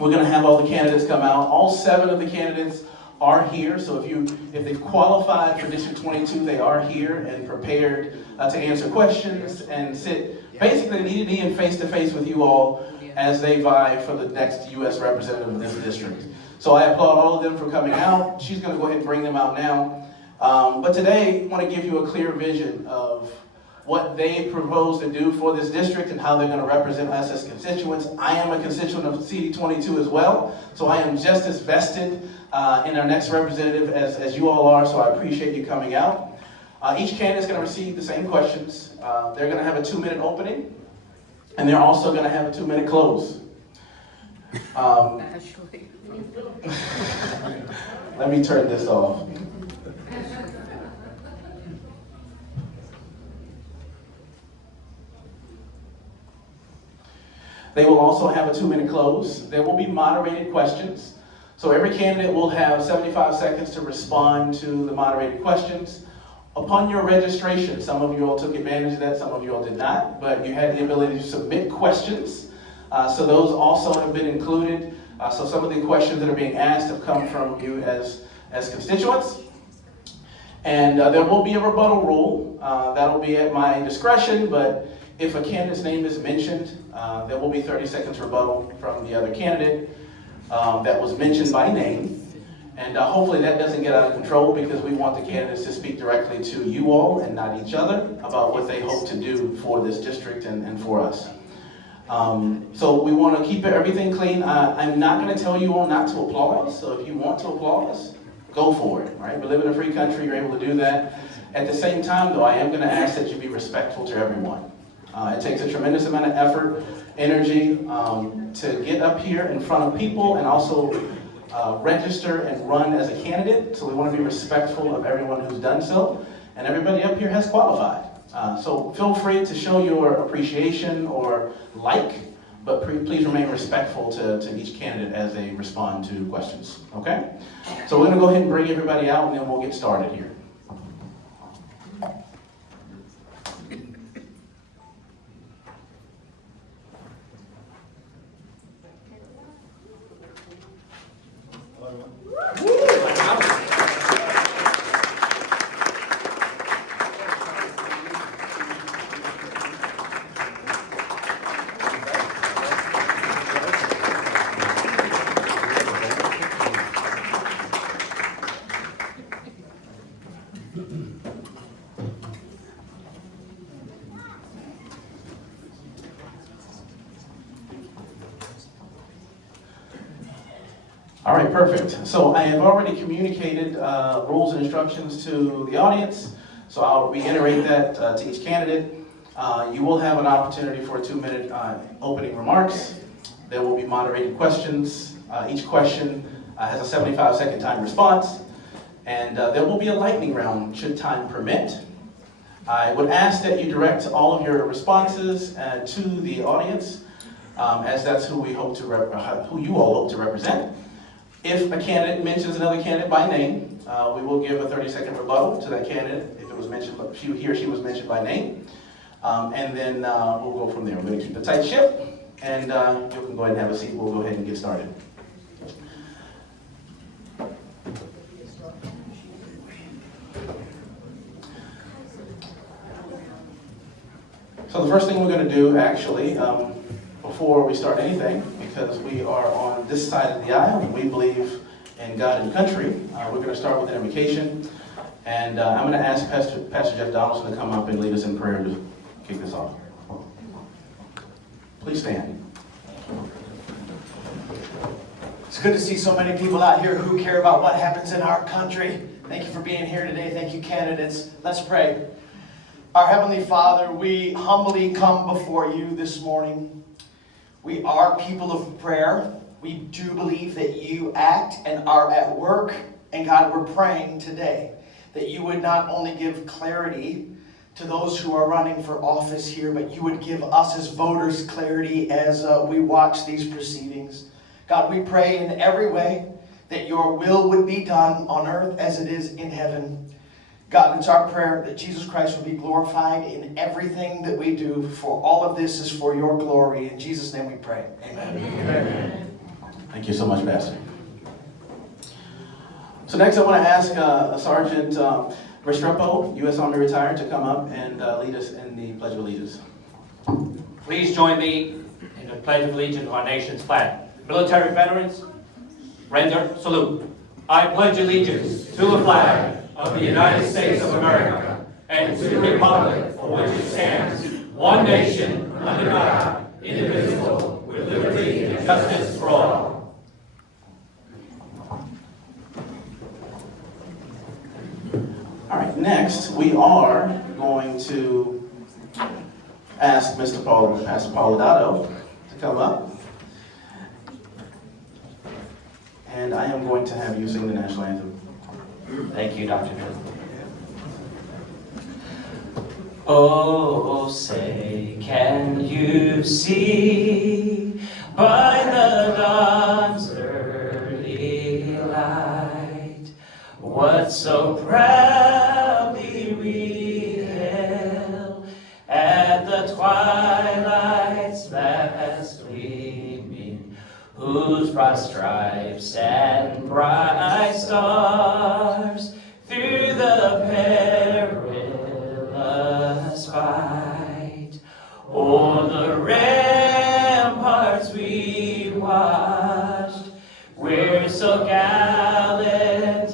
We're going to have all the candidates come out. All 7 of the candidates are here. So if they've qualified for District 22, they are here and prepared to answer questions and sit basically knee to knee and face to face with you all as they vie for the next U.S. representative of this district. So I applaud all of them for coming out. She's going to go ahead and bring them out now. But today, I want to give you a clear vision of what they propose to do for this district and how they're going to represent us as constituents. I am a constituent of CD22 as well, so I am just as vested in our next representative as you all are, so I appreciate you coming out. Each candidate is going to receive the same questions. They're going to have a 2-minute opening, and they're also going to have a 2-minute close. Let me turn this off. They will also have a 2-minute close. There will be moderated questions. So every candidate will have 75 seconds to respond to the moderated questions. Upon your registration, some of you all took advantage of that, some of you all did not, but you had the ability to submit questions. So those also have been included. So some of the questions that are being asked have come from you as constituents. And there will be a rebuttal rule. That'll be at my discretion, but if a candidate's name is mentioned, there will be 30 seconds rebuttal from the other candidate that was mentioned by name. And hopefully that doesn't get out of control, because we want the candidates to speak directly to you all and not each other about what they hope to do for this district and for us. So we want to keep everything clean. I'm not going to tell you all not to applaud, so if you want to applaud, go for it, right? We live in a free country, you're able to do that. At the same time, though, I am going to ask that you be respectful to everyone. It takes a tremendous amount of effort, energy, to get up here in front of people and also register and run as a candidate. So we want to be respectful of everyone who's done so. And everybody up here has qualified. So feel free to show your appreciation or but please remain respectful to each candidate as they respond to questions. Okay? So we're going to go ahead and bring everybody out, and then we'll get started here. All right, perfect. So I have already communicated rules and instructions to the audience, so I'll reiterate that to each candidate. You will have an opportunity for a 2-minute opening remarks. There will be moderated questions. Each question has a 75-second time response, and there will be a lightning round should time permit. I would ask that you direct all of your responses to the audience, as that's who we hope to who you all hope to represent. If a candidate mentions another candidate by name, we will give a 30-second rebuttal to that candidate if it was mentioned, he or she was mentioned by name. And then we'll go from there. We're going to keep a tight ship, and you can go ahead and have a seat. We'll go ahead and get started. So the first thing we're going to do, actually, before we start anything, because we are on this side of the aisle and we believe in God and country, we're going to start with an invocation. And I'm going to ask Pastor Jeff Donaldson to come up and lead us in prayer to kick this off. Please stand. It's good to see so many people out here who care about what happens in our country. Thank you for being here today. Thank you, candidates. Let's pray. Our Heavenly Father, we humbly come before you this morning. We are people of prayer. We do believe that you act and are at work. And God, we're praying today that you would not only give clarity to those who are running for office here, but you would give us as voters clarity as we watch these proceedings. God, we pray in every way that your will would be done on earth as it is in heaven. God, it's our prayer that Jesus Christ will be glorified in everything that we do, for all of this is for your glory. In Jesus' name we pray. Amen. Amen. Thank you so much, Pastor. So next I want to ask Sergeant Restrepo, U.S. Army retired, to come up and lead us in the Pledge of Allegiance. Please join me in the Pledge of Allegiance of our nation's flag. Military veterans, render salute. I pledge allegiance to the flag of the United States of America and to the republic for which it stands, one nation, under God, indivisible, with liberty and justice for all. All right, next we are going to ask Pastor Paulodato to come up. And I am going to have you sing the national anthem. Thank you, Dr. Drew. Oh, say, can you see by the dawn's early light what so proudly we hailed at the twilight's last gleaming, whose broad stripes and bright stars through the perilous fight o'er the ramparts we watched, where so gallantly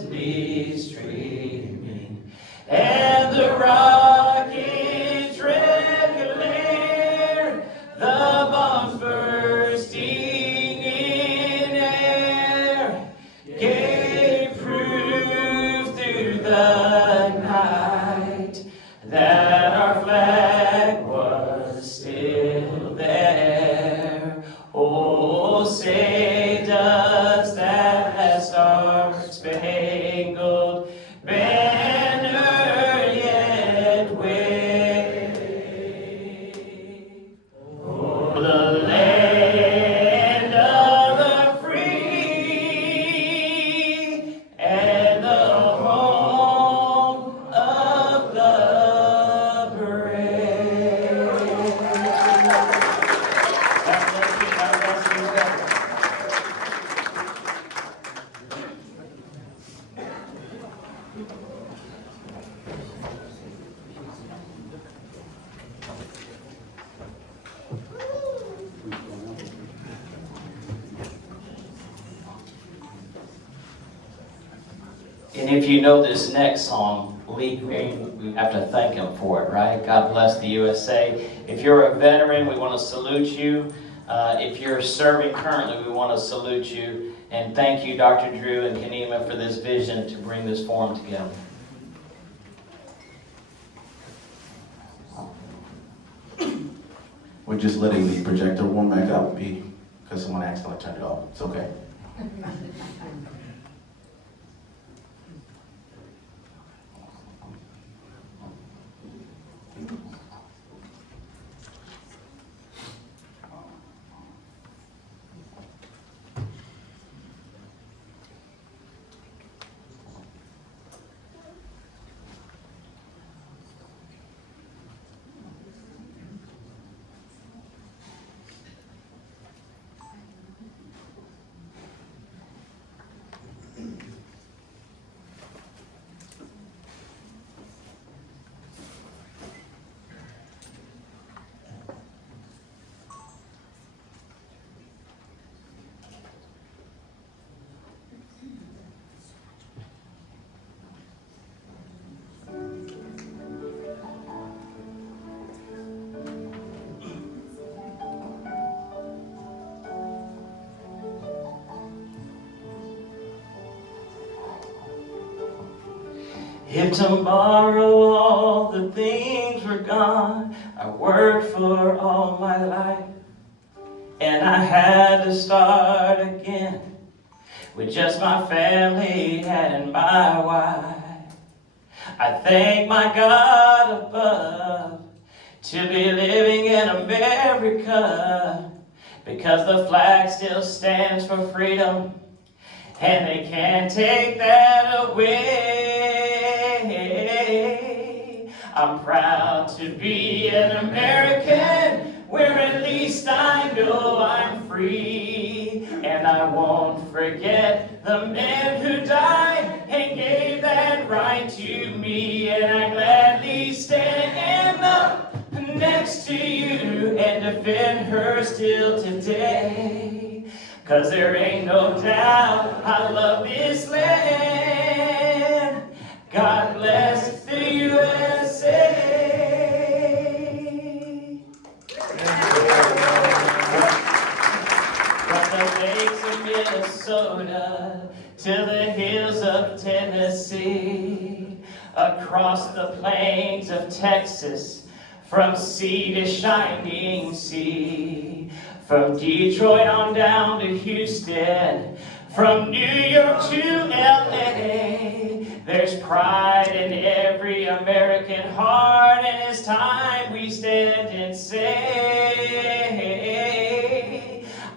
streaming, and the rocket's red glare, the bombs bursting in air, gave proof through the night that our flag was still there. Oh, say does that star-spangled banner yet wave o'er the land of the free and the home of the brave? God bless you. God bless you. And if you know this next song, Lee Green, we have to thank him for it, right? God bless the USA. If you're a veteran, we want to salute you. If you're serving currently, we want to salute you. And thank you, Dr. Drew and Kenema, for this vision to bring this forum together. We're just letting the projector warm back up because someone accidentally turned it off. It's okay. If tomorrow all the things were gone I worked for all my life, and I had to start again with just my family and my wife, I thank my God above to be living in America, because the flag still stands for freedom, and they can't take that away. I'm proud to be an American, where at least I know I'm free. And I won't forget the men who died and gave that right to me. And I gladly stand up next to you and defend her still today. 'Cause there ain't no doubt I love this land. God bless the USA. From the lakes of Minnesota to the hills of Tennessee, across the plains of Texas, from sea to shining sea, from Detroit on down to Houston, from New York to LA, there's pride in every American heart, and it's time we stand and say,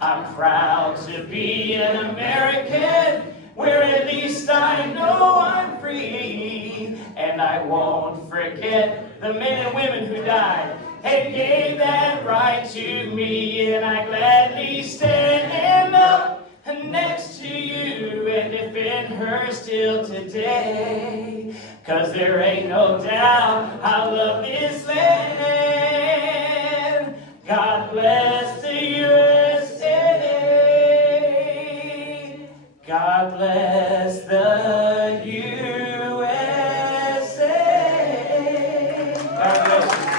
I'm proud to be an American, where at least I know I'm free. And I won't forget the men and women who died and gave that right to me. And I gladly stand up next to you and defend her still today. 'Cause there ain't no doubt I love this land. God bless the USA. God bless the USA. God bless you.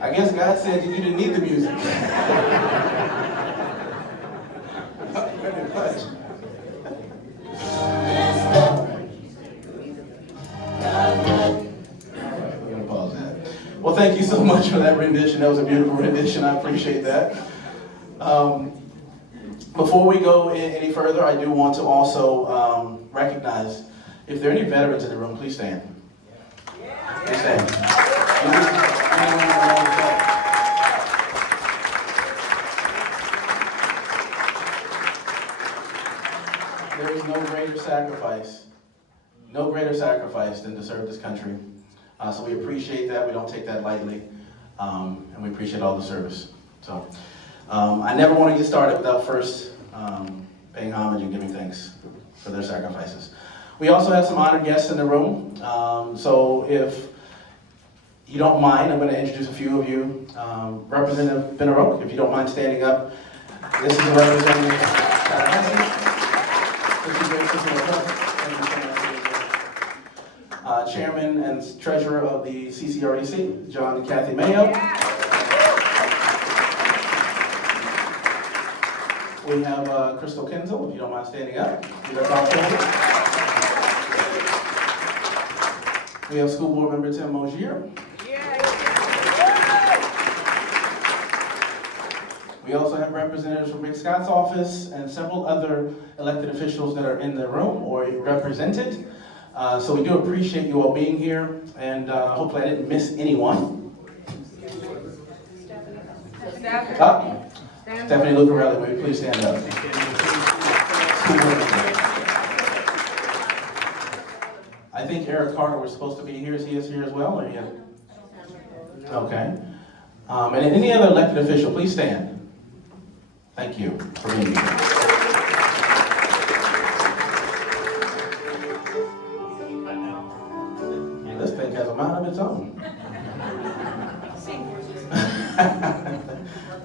I guess God said you didn't need the music. Very much. We're gonna pause that. Well, thank you so much for that rendition. That was a beautiful rendition. I appreciate that. Before we go any further, I do want to also recognize, if there are any veterans in the room, please stand. Please stand. There is no greater sacrifice than to serve this country. So we appreciate that. We don't take that lightly. And we appreciate all the service. So I never want to get started without first paying homage and giving thanks for their sacrifices. We also have some honored guests in the room. So if you don't mind, I'm going to introduce a few of you. Representative Benaroque, if you don't mind standing up. This is the representative Chairman and Treasurer of the CCRDC, John and Kathy Mayo. We have Crystal Kinzel, if you don't mind standing up. We have School Board Member Tim Mosier. We also have representatives from Rick Scott's office and several other elected officials that are in the room or represented. So we do appreciate you all being here, and hopefully I didn't miss anyone. Stephanie Lucarelli, will you please stand up? I think Eric Carter was supposed to be here. Is he here as well? Or yeah? Okay. And any other elected official, please stand. Thank you for being here. This thing has a mind of its own.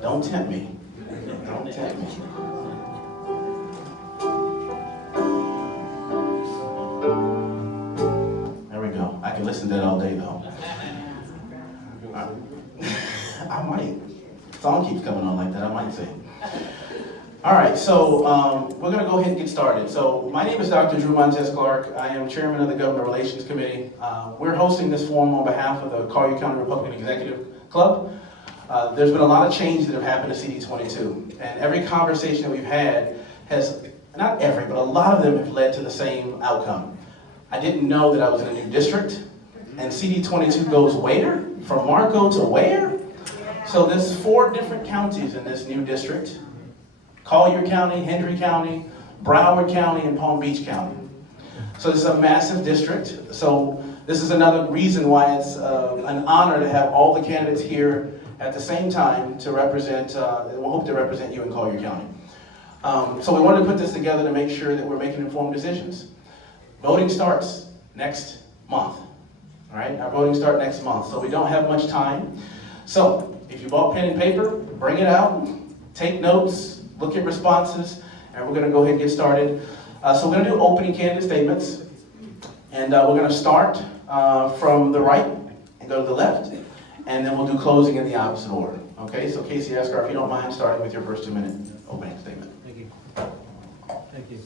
Don't tempt me. Don't tempt me. There we go. I can listen to that all day though. I might. Song keeps coming on like that, I might say. All right, so we're going to go ahead and get started. So my name is Dr. Drew Montez Clark. I am chairman of the Government Relations Committee. We're hosting this forum on behalf of the Collier County Republican Executive Club. There's been a lot of changes that have happened to CD22, and every conversation that we've had has, not every, but a lot of them have led to the same outcome. I didn't know that I was in a new district, and CD22 goes where? From Marco to where? So there's 4 different counties in this new district. Collier County, Hendry County, Broward County, and Palm Beach County. So this is a massive district. So this is another reason why it's an honor to have all the candidates here at the same time to represent, we'll hope to represent you in Collier County. So we wanted to put this together to make sure that we're making informed decisions. Voting starts next month. All right, our voting starts next month, so we don't have much time. So if you bought pen and paper, bring it out, take notes, look at responses, and we're gonna go ahead and get started. So we're gonna do opening candidate statements, and we're gonna start from the right and go to the left, and then we'll do closing in the opposite order. Okay, so Casey Escar, if you don't mind starting with your first 2-minute opening statement. Thank you. Thank you.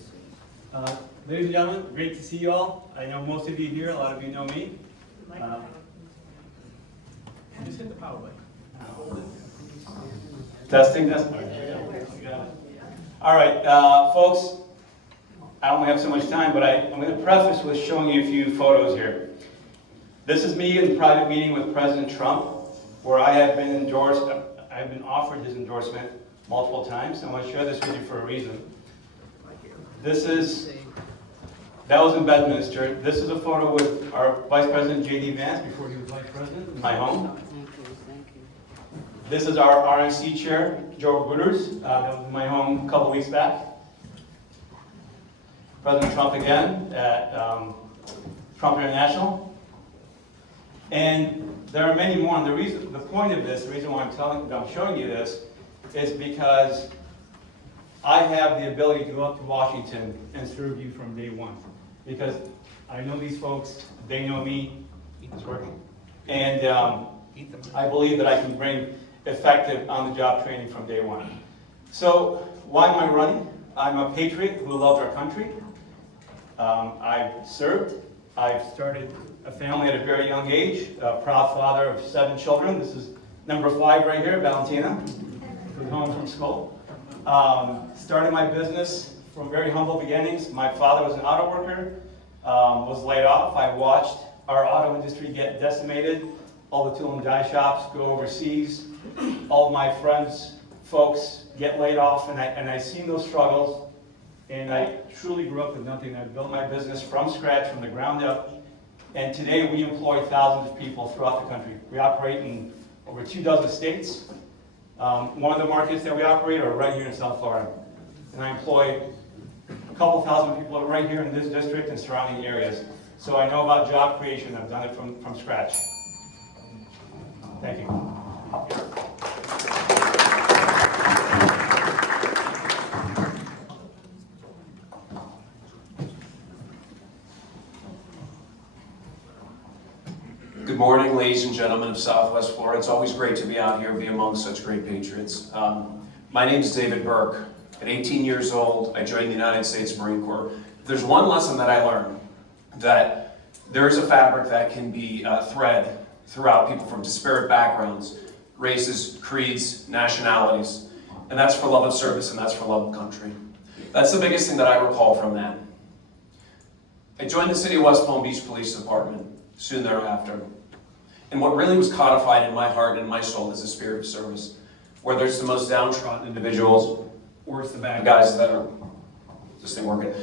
Ladies and gentlemen, great to see you all. I know most of you here, a lot of you know me. Just hit the power button. Testing. All right, folks, I don't have so much time, but I'm going to preface with showing you a few photos here. This is me in a private meeting with President Trump, where I have been endorsed, I've been offered his endorsement multiple times. I want to share this with you for a reason. That was in Bedminster. This is a photo with our Vice President J.D. Vance before he was Vice President in my home. This is our RNC chair, Joe Reuters. That was in my home a couple weeks back. President Trump again at Trump International. And there are many more. And the point of this, the reason why I'm showing you this, is because I have the ability to go up to Washington and serve you from day one. Because I know these folks, they know me, it's working. And I believe that I can bring effective on-the-job training from day one. So why am I running? I'm a patriot who loves our country. I've served. I've started a family at a very young age, a proud father of 7 children. This is number 5 right here, Valentina, who's home from school. Started my business from very humble beginnings. My father was an auto worker, was laid off. I watched our auto industry get decimated, all the tool and die shops go overseas, all of my friends, folks get laid off, and I seen those struggles, and I truly grew up with nothing. I built my business from scratch, from the ground up, and today we employ thousands of people throughout the country. We operate in over 24 states. One of the markets that we operate are right here in South Florida, and I employ a couple thousand people right here in this district and surrounding areas. So I know about job creation. I've done it from scratch. Thank you. Good morning, ladies and gentlemen of Southwest Florida. It's always great to be out here and be among such great patriots. My name is David Burke. At 18 years old, I joined the United States Marine Corps. If there's one lesson that I learned, that there is a fabric that can be thread throughout people from disparate backgrounds, races, creeds, nationalities, and that's for love of service and that's for love of country. That's the biggest thing that I recall from that. I joined the City of West Palm Beach Police Department soon thereafter. And what really was codified in my heart and my soul is the spirit of service. Whether it's the most downtrodden individuals, or it's the bad guys that are, this thing working,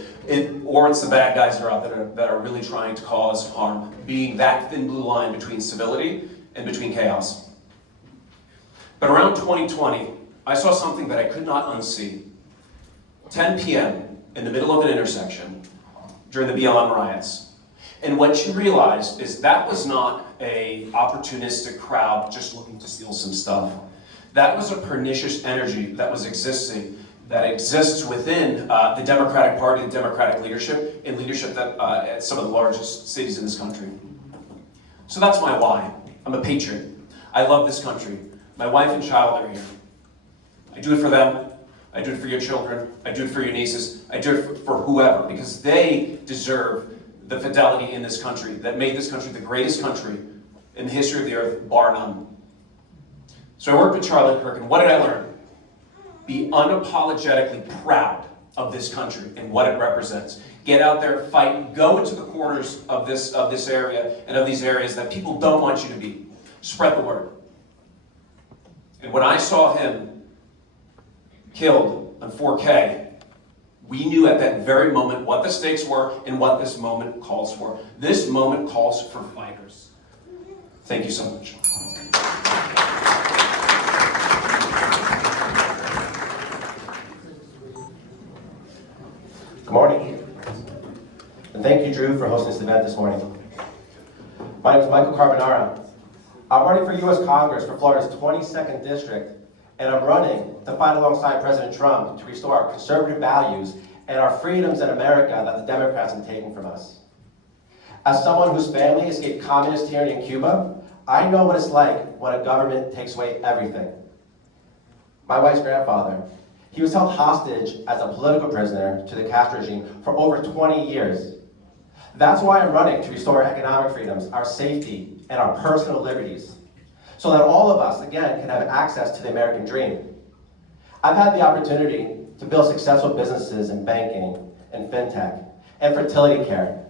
or it's the bad guys that are out there that are really trying to cause harm, being that thin blue line between civility and between chaos. But around 2020, I saw something that I could not unsee. 10 p.m. in the middle of an intersection during the BLM riots. And what you realized is that was not an opportunistic crowd just looking to steal some stuff. That was a pernicious energy that was existing, that exists within the Democratic Party, the Democratic leadership, and leadership that at some of the largest cities in this country. So that's my why. I'm a patriot. I love this country. My wife and child are here. I do it for them. I do it for your children. I do it for your nieces. I do it for whoever, because they deserve the fidelity in this country that made this country the greatest country in the history of the earth, bar none. So I worked with Charlie Kirk, and what did I learn? Be unapologetically proud of this country and what it represents. Get out there, fight, go into the corners of this area and of these areas that people don't want you to be. Spread the word. And when I saw him killed on 4K We knew at that very moment what the stakes were and what this moment calls for. This moment calls for fighters. Thank you so much. Good morning. And thank you, Drew, for hosting this event this morning. My name is Michael Carbonara. I'm running for U.S. Congress for Florida's 22nd district, and I'm running to fight alongside President Trump to restore our conservative values and our freedoms in America that the Democrats have taken from us. As someone whose family escaped communist tyranny in Cuba, I know what it's like when a government takes away everything. My wife's grandfather, he was held hostage as a political prisoner to the Castro regime for over 20 years. That's why I'm running to restore our economic freedoms, our safety, and our personal liberties, so that all of us, again, can have access to the American dream. I've had the opportunity to build successful businesses in banking and fintech and fertility care.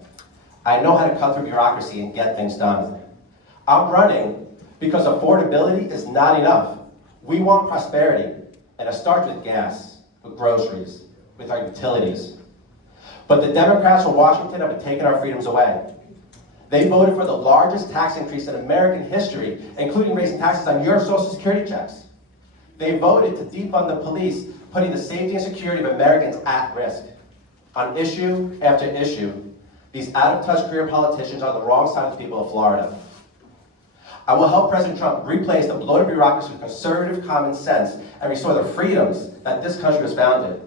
I know how to cut through bureaucracy and get things done. I'm running because affordability is not enough. We want prosperity, and it starts with gas, with groceries, with our utilities. But the Democrats from Washington have taken our freedoms away. They voted for the largest tax increase in American history, including raising taxes on your Social Security checks. They voted to defund the police, putting the safety and security of Americans at risk. On issue after issue, these out-of-touch career politicians are on the wrong side of the people of Florida. I will help President Trump replace the bloated bureaucracy with conservative common sense and restore the freedoms that this country was founded.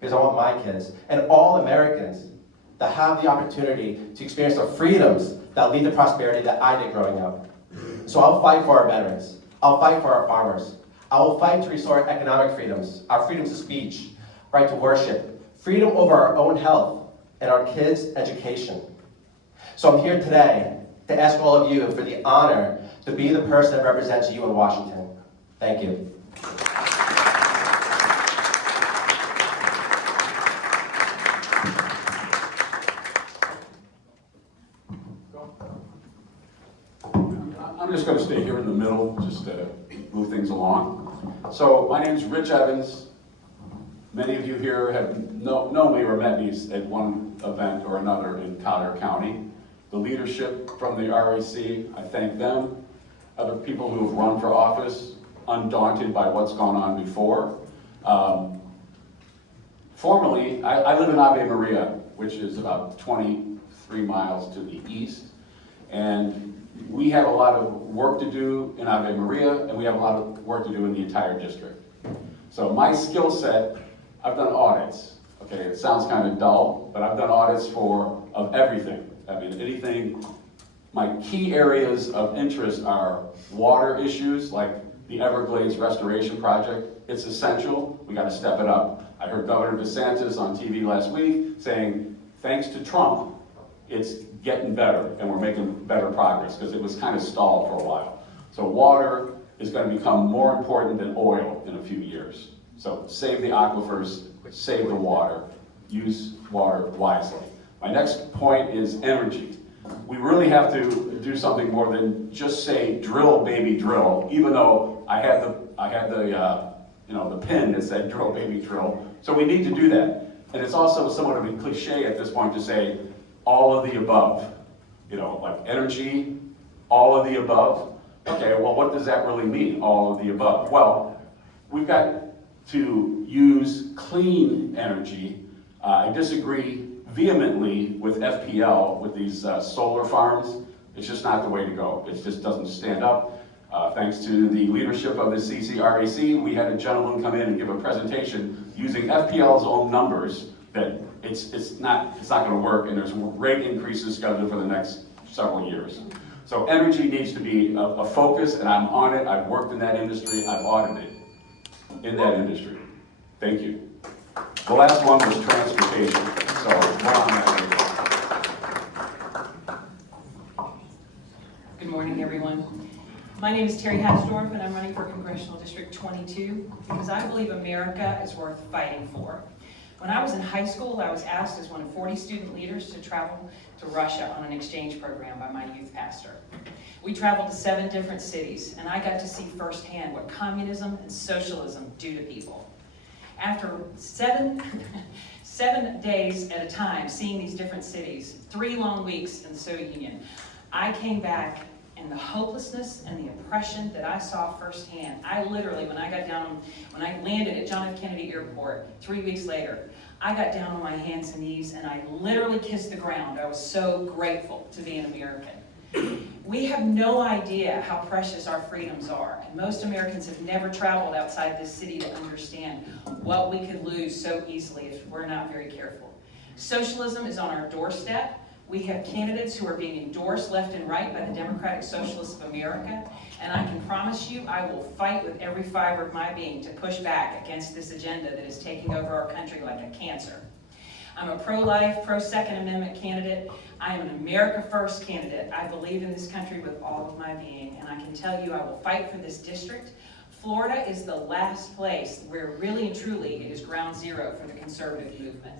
Because I want my kids and all Americans to have the opportunity to experience the freedoms that lead to prosperity that I did growing up. So I'll fight for our veterans. I'll fight for our farmers. I will fight to restore our economic freedoms, our freedoms of speech, right to worship, freedom over our own health, and our kids' education. So I'm here today to ask all of you for the honor to be the person that represents you in Washington. Thank you. I'm just going to stay here in the middle, just to move things along. So my name's Rich Evans. Many of you here have known me or met me at one event or another in Collier County. The leadership from the REC, I thank them. Other people who have run for office, undaunted by what's gone on before. Formerly, I live in Ave Maria, which is about 23 miles to the east. And we have a lot of work to do in Ave Maria, and we have a lot of work to do in the entire district. So my skill set, I've done audits. Okay, it sounds kind of dull, but I've done audits of everything. I mean, anything. My key areas of interest are water issues, like the Everglades Restoration Project. It's essential. We got to step it up. I heard Governor DeSantis on TV last week saying, thanks to Trump, it's getting better, and we're making better progress, because it was kind of stalled for a while. So water is going to become more important than oil in a few years. So save the aquifers, save the water, use water wisely. My next point is energy. We really have to do something more than just say drill, baby, drill, even though I had the pin that said drill, baby, drill. So we need to do that. And it's also somewhat of a cliche at this point to say all of the above. You know, like energy, all of the above. Okay, well, what does that really mean, all of the above? Well, we've got to use clean energy. I disagree vehemently with FPL, with these solar farms. It's just not the way to go. It just doesn't stand up. Thanks to the leadership of the CCREC, we had a gentleman come in and give a presentation using FPL's own numbers that it's not going to work, and there's rate increases scheduled for the next several years. So energy needs to be a focus, and I'm on it. I've worked in that industry. I've audited in that industry. Thank you. The last one was transportation. So more on that later. Good morning, everyone. My name is Terry Hasdorf, and I'm running for Congressional District 22 because I believe America is worth fighting for. When I was in high school, I was asked as one of 40 student leaders to travel to Russia on an exchange program by my youth pastor. We traveled to 7 different cities, and I got to see firsthand what communism and socialism do to people. After 7 7 days at a time, seeing these different cities, 3 long weeks in the Soviet Union. I came back, and the hopelessness and the oppression that I saw firsthand, I literally, when I landed at John F. Kennedy Airport 3 weeks later, I got down on my hands and knees and I literally kissed the ground. I was so grateful to be an American. We have no idea how precious our freedoms are, and most Americans have never traveled outside this city to understand what we could lose so easily if we're not very careful. Socialism is on our doorstep. We have candidates who are being endorsed left and right by the Democratic Socialists of America, and I can promise you I will fight with every fiber of my being to push back against this agenda that is taking over our country like a cancer. I'm a pro-life, pro-Second Amendment candidate. I am an America First candidate. I believe in this country with all of my being, and I can tell you I will fight for this district. Florida is the last place where really and truly it is ground zero for the conservative movement.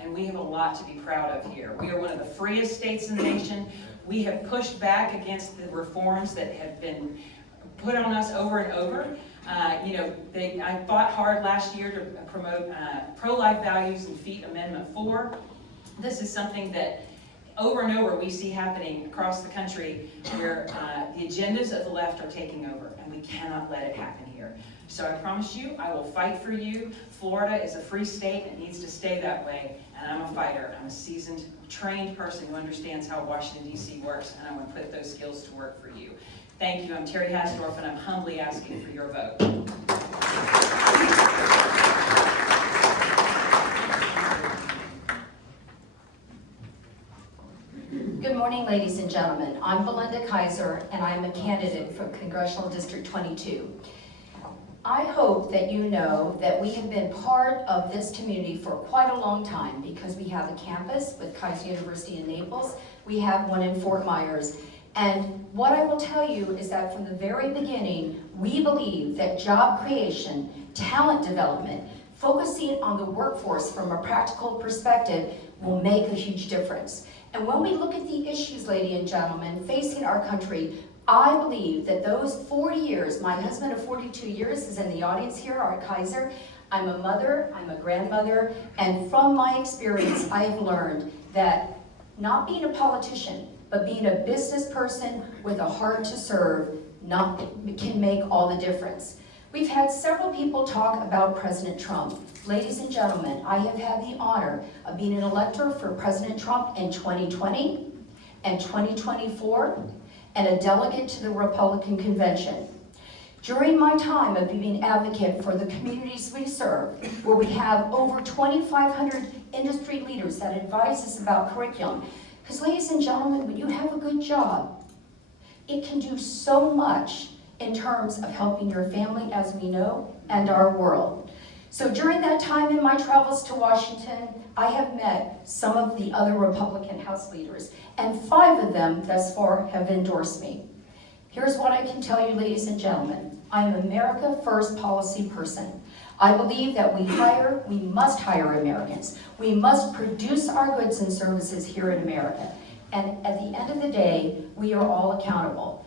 And we have a lot to be proud of here. We are one of the freest states in the nation. We have pushed back against the reforms that have been put on us over and over. I fought hard last year to promote pro-life values and defeat Amendment 4. This is something that over and over we see happening across the country where the agendas of the left are taking over, and we cannot let it happen here. So I promise you, I will fight for you. Florida is a free state and it needs to stay that way, and I'm a fighter. I'm a seasoned, trained person who understands how Washington, D.C. works, and I want to put those skills to work for you. Thank you. I'm Terry Hasdorf, and I'm humbly asking for your vote. Good morning, ladies and gentlemen. I'm Belinda Kaiser, and I'm a candidate for Congressional District 22. I hope that you know that we have been part of this community for quite a long time because we have a campus with Kaiser University in Naples. We have one in Fort Myers. And what I will tell you is that from the very beginning, we believe that job creation, talent development, focusing on the workforce from a practical perspective will make a huge difference. And when we look at the issues, ladies and gentlemen, facing our country, I believe that those 40 years, my husband of 42 years is in the audience here, Art Kaiser. I'm a mother, I'm a grandmother, and from my experience, I have learned that not being a politician, but being a business person with a heart to serve can make all the difference. We've had several people talk about President Trump. Ladies and gentlemen, I have had the honor of being an elector for President Trump in 2020 and 2024, and a delegate to the Republican Convention. During my time of being an advocate for the communities we serve, where we have over 2,500 industry leaders that advise us about curriculum, because ladies and gentlemen, when you have a good job, it can do so much in terms of helping your family, as we know, and our world. So during that time in my travels to Washington, I have met some of the other Republican House leaders, and 5 of them thus far have endorsed me. Here's what I can tell you, ladies and gentlemen. I'm an America First policy person. I believe that we must hire Americans. We must produce our goods and services here in America. And at the end of the day, we are all accountable.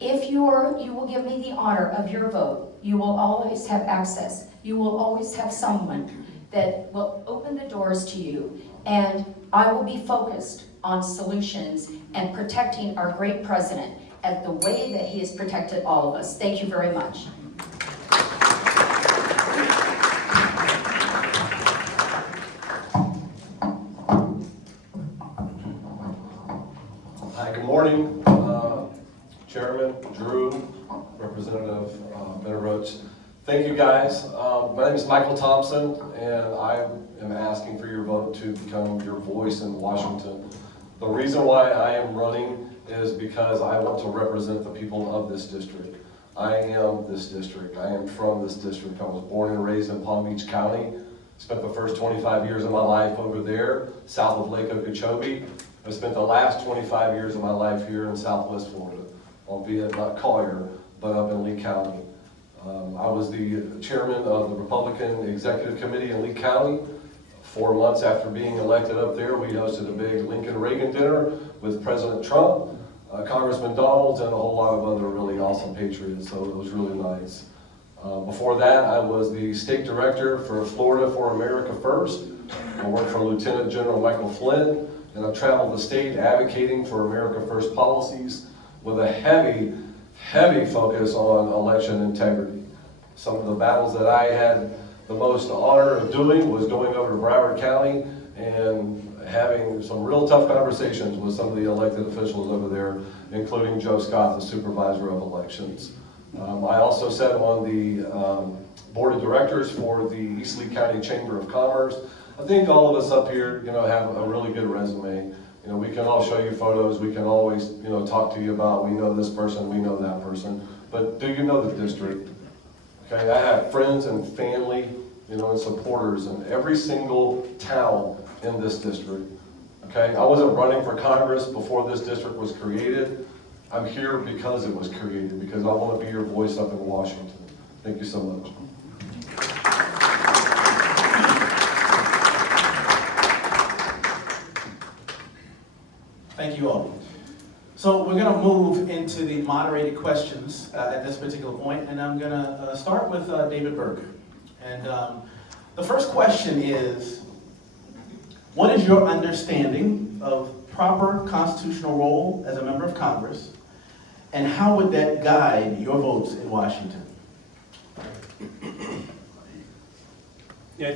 If you will give me the honor of your vote, you will always have access. You will always have someone that will open the doors to you, and I will be focused on solutions and protecting our great president at the way that he has protected all of us. Thank you very much. Hi, good morning, Chairman, Drew, Representative Benarroch. Thank you, guys. My name is Michael Thompson, and I am asking for your vote to become your voice in Washington. The reason why I am running is because I want to represent the people of this district. I am this district. I am from this district. I was born and raised in Palm Beach County. Spent the first 25 years of my life over there, south of Lake Okeechobee. I spent the last 25 years of my life here in Southwest Florida, albeit not Collier, but up in Lee County. I was the chairman of the Republican Executive Committee in Lee County. 4 months after being elected up there, we hosted a big Lincoln-Reagan dinner with President Trump, Congressman Donalds, and a whole lot of other really awesome patriots, so it was really nice. Before that, I was the state director for Florida for America First, I work for Lieutenant General Michael Flynn, and I've traveled the state advocating for America First policies with a heavy, heavy focus on election integrity. Some of the battles that I had the most honor of doing was going over to Broward County and having some real tough conversations with some of the elected officials over there, including Joe Scott, the supervisor of elections. I also sat on the board of directors for the East Lee County Chamber of Commerce. I think all of us up here, have a really good resume. We can all show you photos. We can always, talk to you about, we know this person, we know that person. But do you know the district? Okay, I have friends and family, and supporters in every single town in this district. Okay, I wasn't running for Congress before this district was created. I'm here because it was created, because I want to be your voice up in Washington. Thank you so much. Thank you all. So we're going to move into the moderated questions at this particular point, and I'm going to start with David Burke. And the first question is, what is your understanding of proper constitutional role as a member of Congress, and how would that guide your votes in Washington? Yeah, I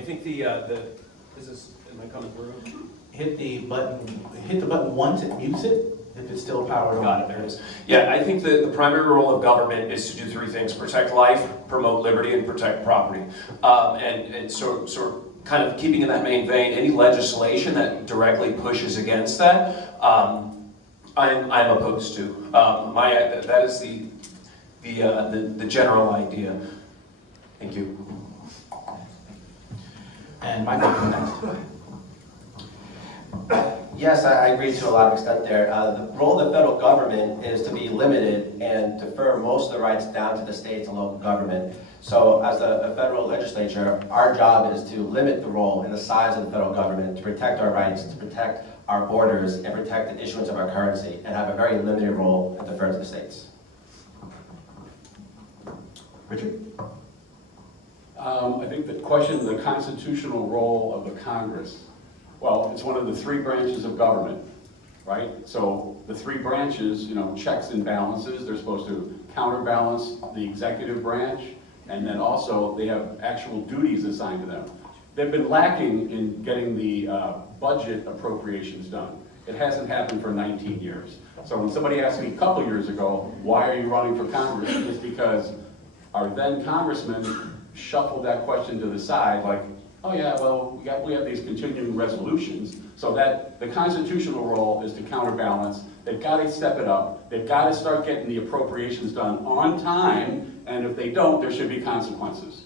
think the is this, am I coming through? Hit the button once, it mutes it, if it's still powered on. Got it, there it is. Yeah, I think the primary role of government is to do three things: protect life, promote liberty, and protect property. And so kind of keeping in that main vein, any legislation that directly pushes against that, I'm opposed to. That is the general idea. Thank you. And Michael, you're next. Yes, I agree to a lot of extent there. The role of the federal government is to be limited and defer most of the rights down to the states and local government. So as a federal legislature, our job is to limit the role and the size of the federal government, to protect our rights, to protect our borders, and protect the issuance of our currency, and have a very limited role and defer to the states. Richard? I think the question, the constitutional role of the Congress. Well, it's one of the three branches of government, right? So the three branches, checks and balances, they're supposed to counterbalance the executive branch, and then also they have actual duties assigned to them. They've been lacking in getting the budget appropriations done. It hasn't happened for 19 years. So when somebody asked me a couple years ago, why are you running for Congress? It's because our then congressman shuffled that question to the side, like, oh yeah, well, we have these continuing resolutions, so that the constitutional role is to counterbalance. They've got to step it up. They've got to start getting the appropriations done on time, and if they don't, there should be consequences.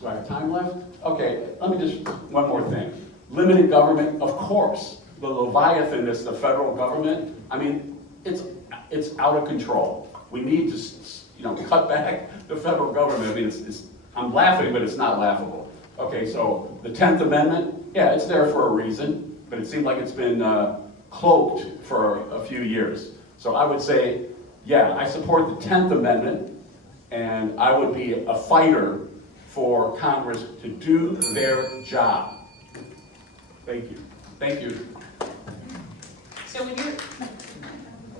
Do I have time left? Okay, let me just, one more thing. Limited government, of course. The Leviathan is the federal government. I mean, it's out of control. We need to, cut back the federal government. I mean, I'm laughing, but it's not laughable. Okay, so the 10th Amendment, yeah, it's there for a reason, but it seems like it's been cloaked for a few years. So I would say, yeah, I support the 10th Amendment, and I would be a fighter for Congress to do their job. Thank you. Thank you. So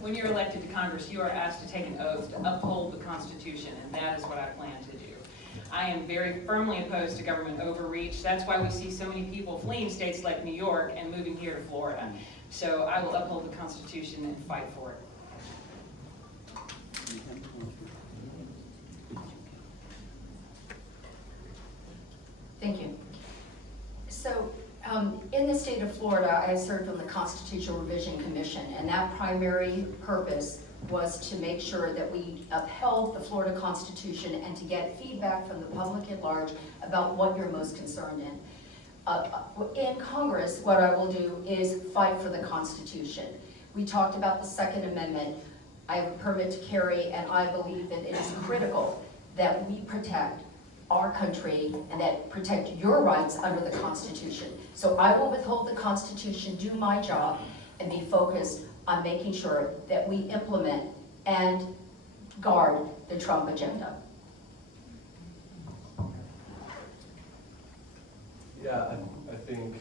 when you're elected to Congress, you are asked to take an oath to uphold the Constitution, and that is what I plan to do. I am very firmly opposed to government overreach. That's why we see so many people fleeing states like New York and moving here to Florida. So I will uphold the Constitution and fight for it. Thank you. So, in the state of Florida, I served on the Constitutional Revision Commission, and that primary purpose was to make sure that we upheld the Florida Constitution and to get feedback from the public at large about what you're most concerned in. In Congress, what I will do is fight for the Constitution. We talked about the Second Amendment. I have a permit to carry, and I believe that it is critical that we protect our country and that protect your rights under the Constitution. So I will withhold the Constitution, do my job, and be focused on making sure that we implement and guard the Trump agenda. Yeah, I think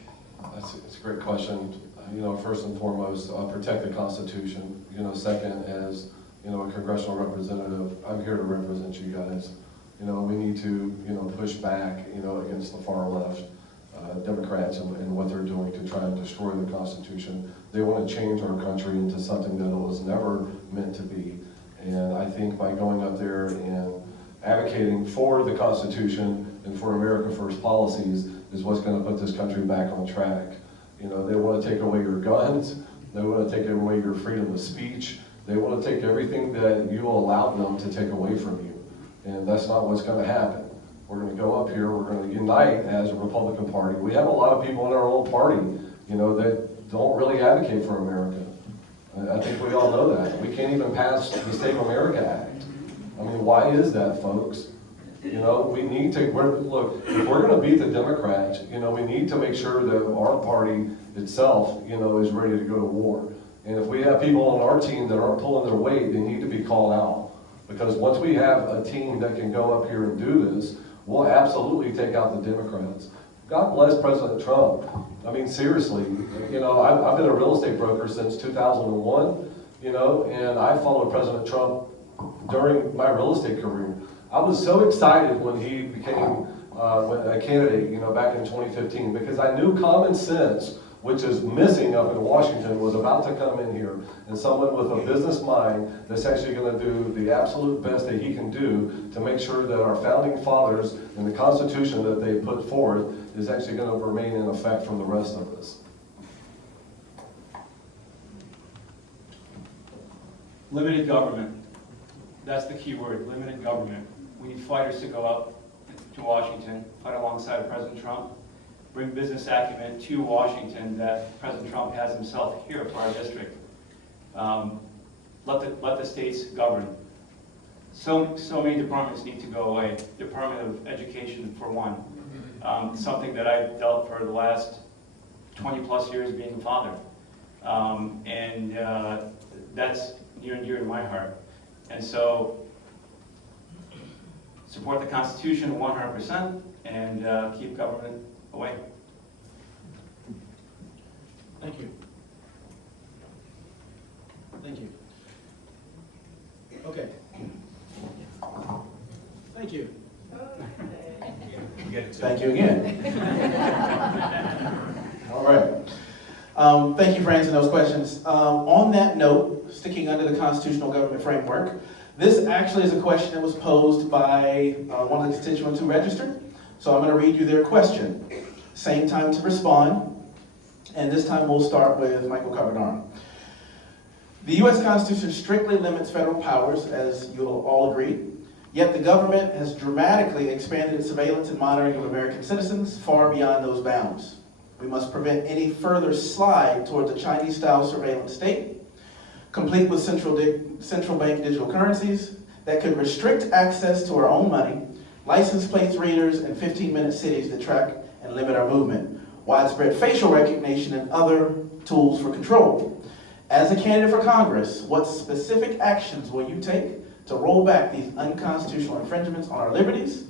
it's a great question. First and foremost, protect the Constitution. Second, as a congressional representative, I'm here to represent you guys. We need to push back against the far left Democrats and what they're doing to try and destroy the Constitution. They want to change our country into something that it was never meant to be. And I think by going up there and advocating for the Constitution and for America First policies is what's going to put this country back on track. They want to take away your guns. They want to take away your freedom of speech. They want to take everything that you allowed them to take away from you. And that's not what's going to happen. We're going to go up here, we're going to unite as a Republican Party. We have a lot of people in our own party, that don't really advocate for America. I think we all know that. We can't even pass the Save America Act. I mean, why is that, folks? We need to, look, if we're going to beat the Democrats, we need to make sure that our party itself, is ready to go to war. And if we have people on our team that aren't pulling their weight, they need to be called out. Because once we have a team that can go up here and do this, we'll absolutely take out the Democrats. God bless President Trump. I mean, seriously, I've been a real estate broker since 2001, and I followed President Trump during my real estate career. I was so excited when he became a candidate, back in 2015, because I knew common sense, which is missing up in Washington, was about to come in here. And someone with a business mind that's actually going to do the absolute best that he can do to make sure that our founding fathers and the Constitution that they put forth is actually going to remain in effect for the rest of us. Limited government. That's the key word, limited government. We need fighters to go out to Washington, fight alongside of President Trump, bring business acumen to Washington that President Trump has himself here for our district. Let the states govern. So many departments need to go away. Department of Education, for one. Something that I've dealt for the last 20 plus years being a father. That's near and dear to my heart. And so, support the Constitution 100% and keep government away. Thank you. Thank you. Okay. Thank you. Thank you again. All right. Thank you for answering those questions. On that note, sticking under the constitutional government framework, this actually is a question that was posed by one of the constituents who registered. So I'm going to read you their question. Same time to respond. And this time we'll start with Michael Carbonaro. The U.S. Constitution strictly limits federal powers, as you'll all agree. Yet the government has dramatically expanded its surveillance and monitoring of American citizens far beyond those bounds. We must prevent any further slide towards a Chinese-style surveillance state, complete with central bank digital currencies that could restrict access to our own money, license plates readers, and 15-minute cities that track and limit our movement, widespread facial recognition, and other tools for control. As a candidate for Congress, what specific actions will you take to roll back these unconstitutional infringements on our liberties,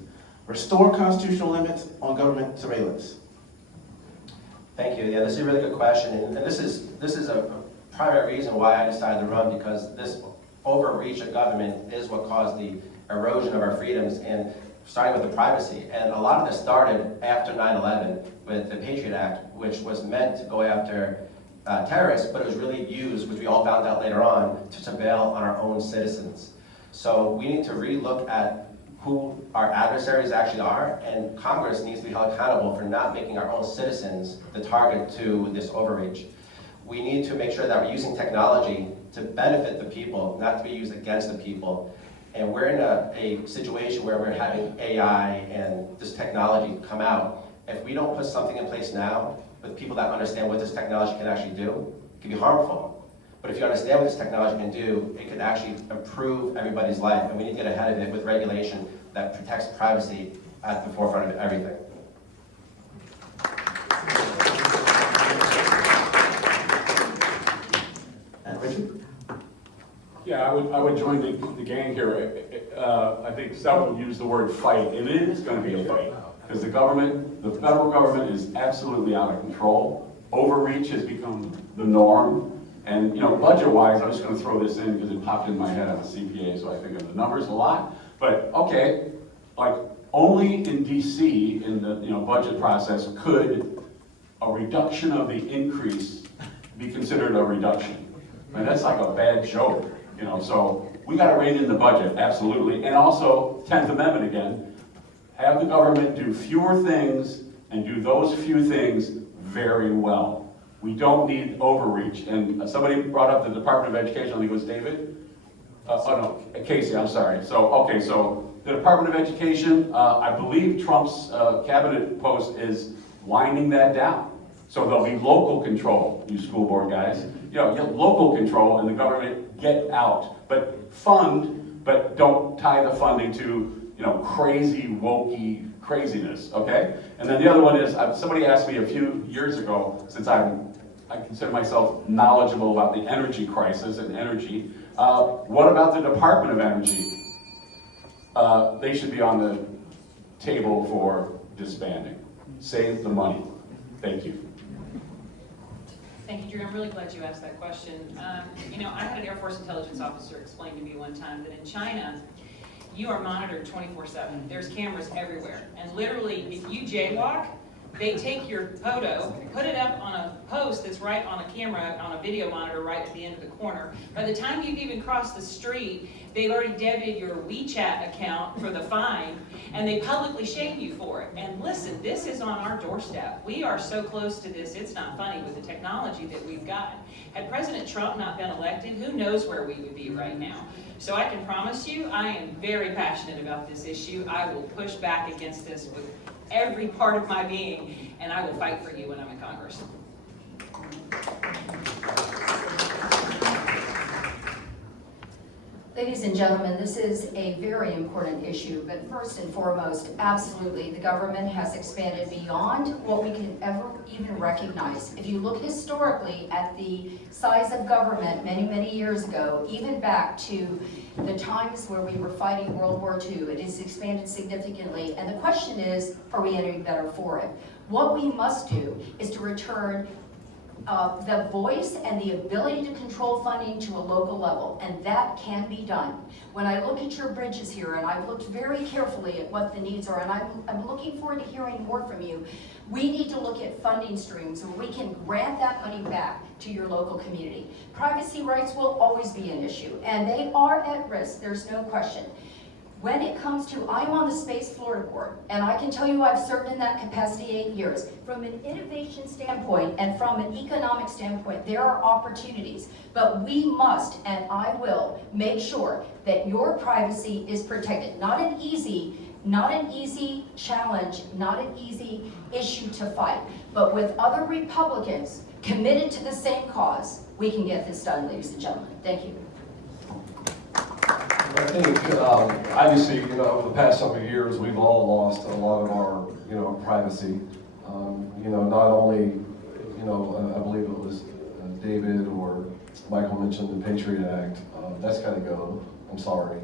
restore constitutional limits on government surveillance? Thank you. Yeah, this is a really good question, and this is a primary reason why I decided to run, because this overreach of government is what caused the erosion of our freedoms, and starting with the privacy. And a lot of this started after 9/11 with the Patriot Act, which was meant to go after terrorists, but it was really used, which we all found out later on, to surveil on our own citizens. So we need to relook at who our adversaries actually are, and Congress needs to be held accountable for not making our own citizens the target to this overreach. We need to make sure that we're using technology to benefit the people, not to be used against the people. And we're in a situation where we're having AI and this technology come out. If we don't put something in place now with people that understand what this technology can actually do, it can be harmful. But if you understand what this technology can do, it can actually improve everybody's life. And we need to get ahead of it with regulation that protects privacy at the forefront of everything. And Richard? Yeah, I would join the gang here. I think several used the word fight. It is going to be a fight. because the federal government is absolutely out of control. Overreach has become the norm. And, budget-wise, I'm just gonna throw this in because it popped in my head. I'm a CPA, so I think of the numbers a lot. But, okay, like, only in DC, in the, budget process, could a reduction of the increase be considered a reduction. And that's like a bad joke, so we gotta rein in the budget, absolutely. And also, 10th Amendment again, have the government do fewer things and do those few things very well. We don't need overreach. And somebody brought up the Department of Education, I think it was David? Casey, I'm sorry. So the Department of Education, I believe Trump's cabinet post is winding that down. So there'll be local control, you school board guys. You have local control and the government get out. But fund, but don't tie the funding to, crazy, wokey craziness, okay? And then the other one is, somebody asked me a few years ago, since I consider myself knowledgeable about the energy crisis and energy, what about the Department of Energy? They should be on the table for disbanding. Save the money. Thank you. Thank you, Drew. I'm really glad you asked that question. I had an Air Force intelligence officer explain to me one time that in China, you are monitored 24/7. There's cameras everywhere. And literally, if you jaywalk, they take your photo, put it up on a post that's right on a camera, on a video monitor right at the end of the corner. By the time you've even crossed the street, they've already debited your WeChat account for the fine, and they publicly shame you for it. And listen, this is on our doorstep. We are so close to this, it's not funny with the technology that we've got. Had President Trump not been elected, who knows where we would be right now. So I can promise you, I am very passionate about this issue. I will push back against this with every part of my being, and I will fight for you when I'm in Congress. Ladies and gentlemen, this is a very important issue, but first and foremost, absolutely, the government has expanded beyond what we can ever even recognize. If you look historically at the size of government many, many years ago, even back to the times where we were fighting World War II, it has expanded significantly, and the question is, are we any better for it? What we must do is to return the voice and the ability to control funding to a local level, and that can be done. When I look at your bridges here, and I've looked very carefully at what the needs are, and I'm looking forward to hearing more from you, we need to look at funding streams where we can grant that money back to your local community. Privacy rights will always be an issue, and they are at risk, there's no question. When it comes to, I'm on the Space Florida Board, and I can tell you I've served in that capacity 8 years. From an innovation standpoint and from an economic standpoint, there are opportunities, but we must, and I will, make sure that your privacy is protected. Not an easy challenge, not an easy issue to fight, but with other Republicans committed to the same cause, we can get this done, ladies and gentlemen. Thank you. I think, obviously, over the past several years, we've all lost a lot of our, privacy. Not only, I believe it was David or Michael mentioned the Patriot Act. That's got to go. I'm sorry.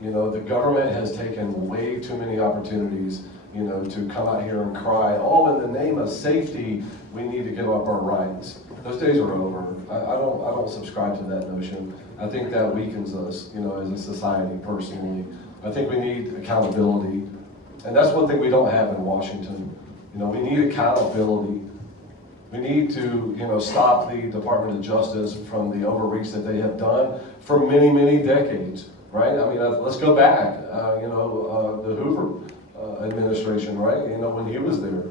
The government has taken way too many opportunities, to come out here and cry, oh, in the name of safety, we need to give up our rights. Those days are over. I don't subscribe to that notion. I think that weakens us, as a society, personally. I think we need accountability. And that's one thing we don't have in Washington. We need accountability. We need to, stop the Department of Justice from the overreach that they have done for many, many decades, right? I mean, let's go back, the Hoover administration, right? When he was there,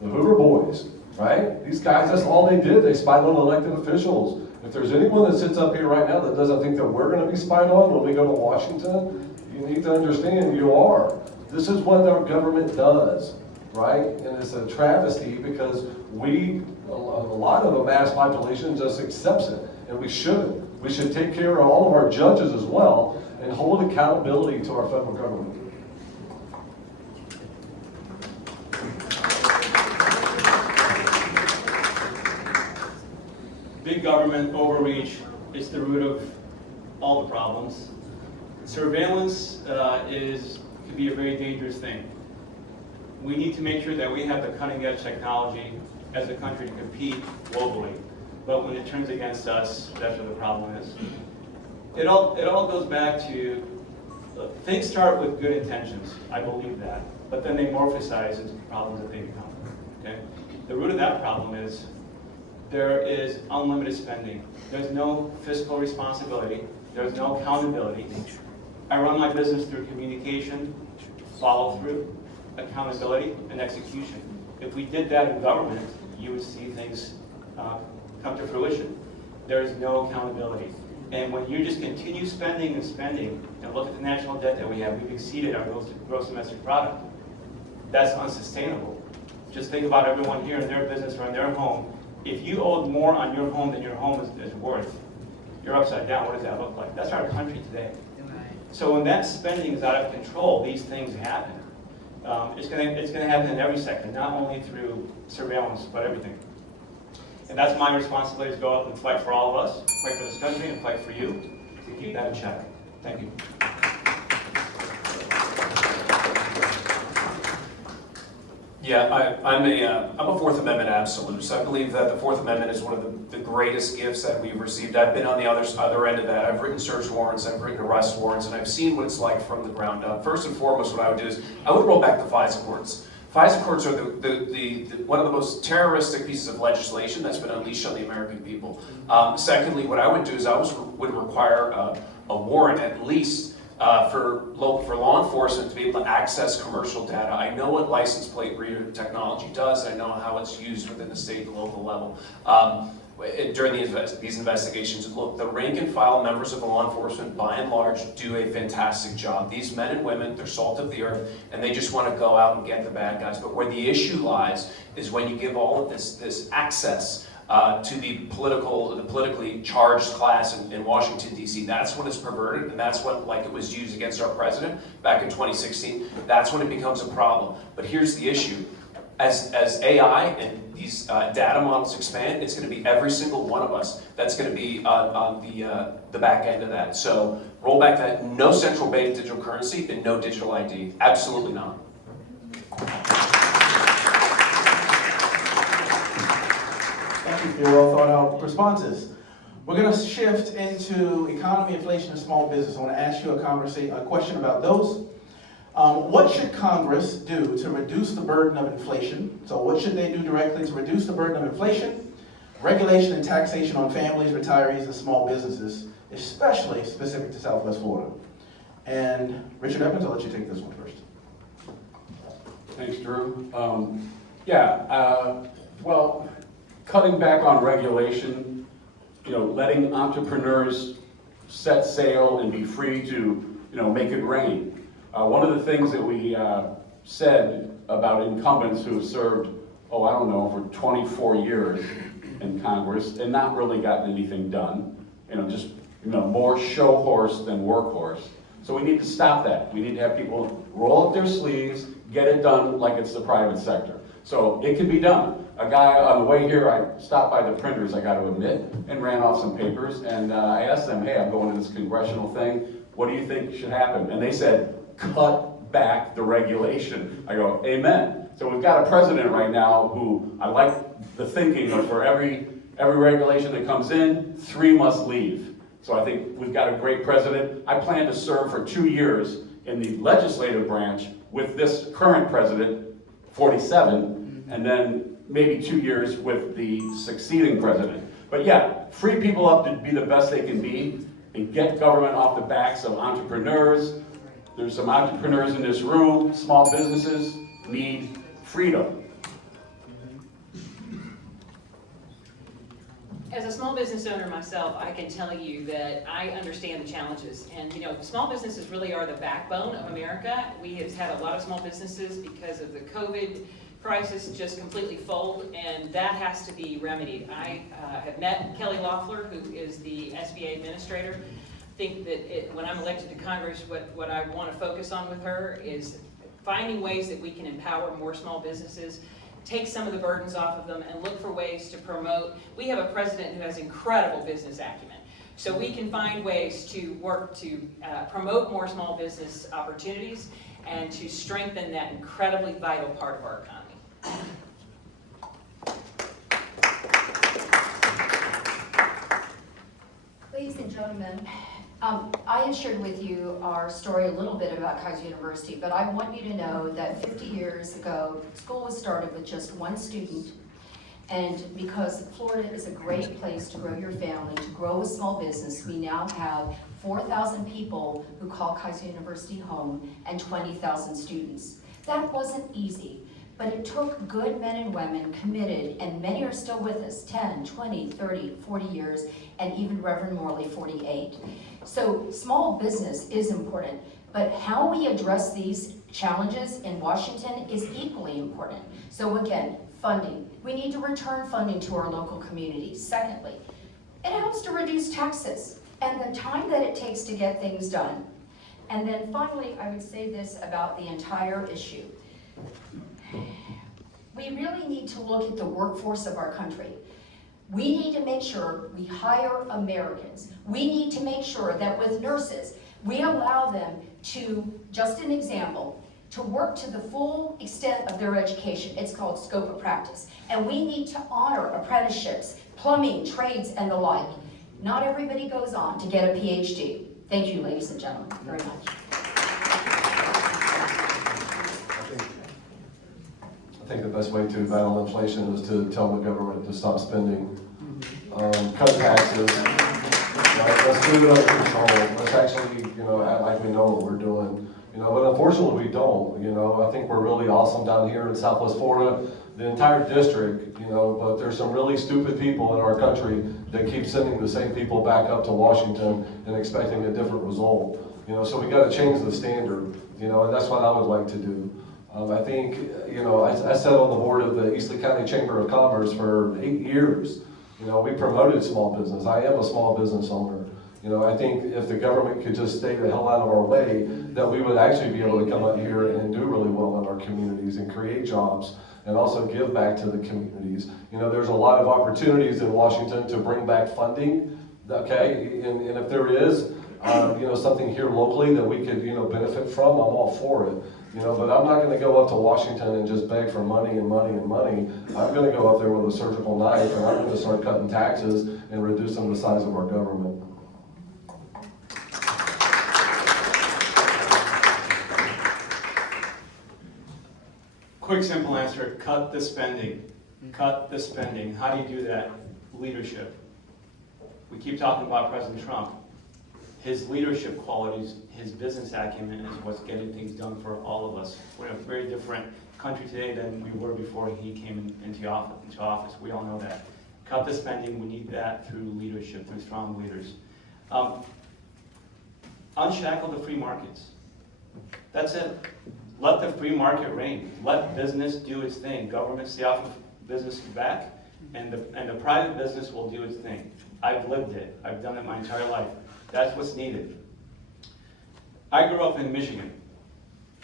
the Hoover boys, right? These guys, that's all they did. They spied on elected officials. If there's anyone that sits up here right now that doesn't think that we're going to be spied on when we go to Washington, you need to understand you are. This is what our government does, right? And it's a travesty because a lot of the mass population just accepts it, and we shouldn't. We should take care of all of our judges as well and hold accountability to our federal government. Big government overreach is the root of all the problems. Surveillance could be a very dangerous thing. we need to make sure that we have the cutting edge technology as a country to compete globally. But when it turns against us, that's where the problem is. It all goes back to, things start with good intentions, I believe that, but then they morphosize into the problems that they become, okay? The root of that problem is there is unlimited spending. There's no fiscal responsibility. There's no accountability. I run my business through communication, follow through, accountability, and execution. If we did that in government, you would see things come to fruition. There is no accountability. And when you just continue spending and spending, and look at the national debt that we have, we've exceeded our gross domestic product. That's unsustainable. Just think about everyone here in their business or in their home. If you owed more on your home than your home is worth, you're upside down. What does that look like? That's our country today. So when that spending is out of control, these things happen. It's gonna happen in every sector, not only through surveillance, but everything. And that's my responsibility, to go out and fight for all of us, fight for this country, and fight for you to keep that in check. Thank you. Yeah, I'm a Fourth Amendment absolutist. I believe that the Fourth Amendment is one of the greatest gifts that we've received. I've been on the other end of that. I've written search warrants, I've written arrest warrants, and I've seen what it's like from the ground up. First and foremost, what I would do is I would roll back the FISA courts. FISA courts are one of the most terroristic pieces of legislation that's been unleashed on the American people. Secondly, what I would do is I would require a warrant at least for law enforcement to be able to access commercial data. I know what license plate reader technology does. I know how it's used within the state and local level. During these investigations, look, the rank and file members of law enforcement, by and large, do a fantastic job. These men and women, they're salt of the earth, and they just want to go out and get the bad guys. But where the issue lies is when you give all of this access to the politically charged class in Washington, D.C. That's when it's perverted, and that's when, like it was used against our president back in 2016, that's when it becomes a problem. But here's the issue. As AI and these data models expand, it's going to be every single one of us that's going to be on the back end of that. So roll back that. No central bank digital currency and no digital ID. Absolutely not. Thank you for your well thought out responses. We're going to shift into economy, inflation, and small business. I want to ask you a question about those. What should Congress do to reduce the burden of inflation? So what should they do directly to reduce the burden of inflation, regulation and taxation on families, retirees, and small businesses, especially specific to Southwest Florida? And Richard Evans, I'll let you take this one first. Thanks, Drew. Well, cutting back on regulation, letting entrepreneurs set sail and be free to, make it rain. One of the things that we said about incumbents who have served, for 24 years in Congress and not really gotten anything done, more show horse than workhorse. So we need to stop that. We need to have people roll up their sleeves, get it done like it's the private sector. So it can be done. A guy on the way here, I stopped by the printers, I got to admit, and ran off some papers, and I asked them, hey, I'm going to this congressional thing, what do you think should happen? And they said, cut back the regulation. I go, amen. So we've got a president right now who, I like the thinking of for every regulation that comes in, 3 must leave. So I think we've got a great president. I plan to serve for 2 years in the legislative branch with this current president, 47, and then maybe 2 years with the succeeding president. But yeah, free people up to be the best they can be and get government off the backs of entrepreneurs. There's some entrepreneurs in this room, small businesses need freedom. As a small business owner myself, I can tell you that I understand the challenges. And small businesses really are the backbone of America. We have had a lot of small businesses because of the COVID crisis just completely fold, and that has to be remedied. I have met Kelly Loeffler, who is the SBA administrator. I think that when I'm elected to Congress, what I want to focus on with her is finding ways that we can empower more small businesses, take some of the burdens off of them, and look for ways to promote. We have a president who has incredible business acumen. So we can find ways to work to promote more small business opportunities and to strengthen that incredibly vital part of our economy. Ladies and gentlemen, I have shared with you our story a little bit about Kaiser University, but I want you to know that 50 years ago, school was started with just one student. And because Florida is a great place to grow your family, to grow a small business, we now have 4,000 people who call Kaiser University home and 20,000 students. That wasn't easy, but it took good men and women committed, and many are still with us, 10, 20, 30, 40 years, and even Reverend Morley, 48. So small business is important, but how we address these challenges in Washington is equally important. So again, funding. We need to return funding to our local communities. Secondly, it helps to reduce taxes and the time that it takes to get things done. And then finally, I would say this about the entire issue. We really need to look at the workforce of our country. We need to make sure we hire Americans. We need to make sure that with nurses, we allow them to, just an example, to work to the full extent of their education. It's called scope of practice. And we need to honor apprenticeships, plumbing, trades, and the like. Not everybody goes on to get a PhD. Thank you, ladies and gentlemen, very much. I think the best way to battle inflation is to tell the government to stop spending, cut taxes. Let's do it under control. Let's actually, act like we know what we're doing. But unfortunately we don't. I think we're really awesome down here in Southwest Florida, the entire district, but there's some really stupid people in our country that keep sending the same people back up to Washington and expecting a different result. So we got to change the standard, and that's what I would like to do. I think, I sat on the board of the Eastleigh County Chamber of Commerce for 8 years. We promoted small business. I am a small business owner. I think if the government could just stay the hell out of our way, that we would actually be able to come up here and do really well in our communities and create jobs and also give back to the communities. There's a lot of opportunities in Washington to bring back funding, okay? And if there is, something here locally that we could, benefit from, I'm all for it. But I'm not gonna go up to Washington and just beg for money and money and money. I'm gonna go up there with a surgical knife and I'm gonna start cutting taxes and reducing the size of our government. Quick, simple answer, cut the spending. Cut the spending. How do you do that? Leadership. We keep talking about President Trump. His leadership qualities, his business acumen is what's getting things done for all of us. We're in a very different country today than we were before he came into office. We all know that. Cut the spending, we need that through leadership, through strong leaders. Unshackle the free markets. That's it. Let the free market reign. Let business do its thing. Government stay off of business back, and the private business will do its thing. I've lived it. I've done it my entire life. That's what's needed. I grew up in Michigan.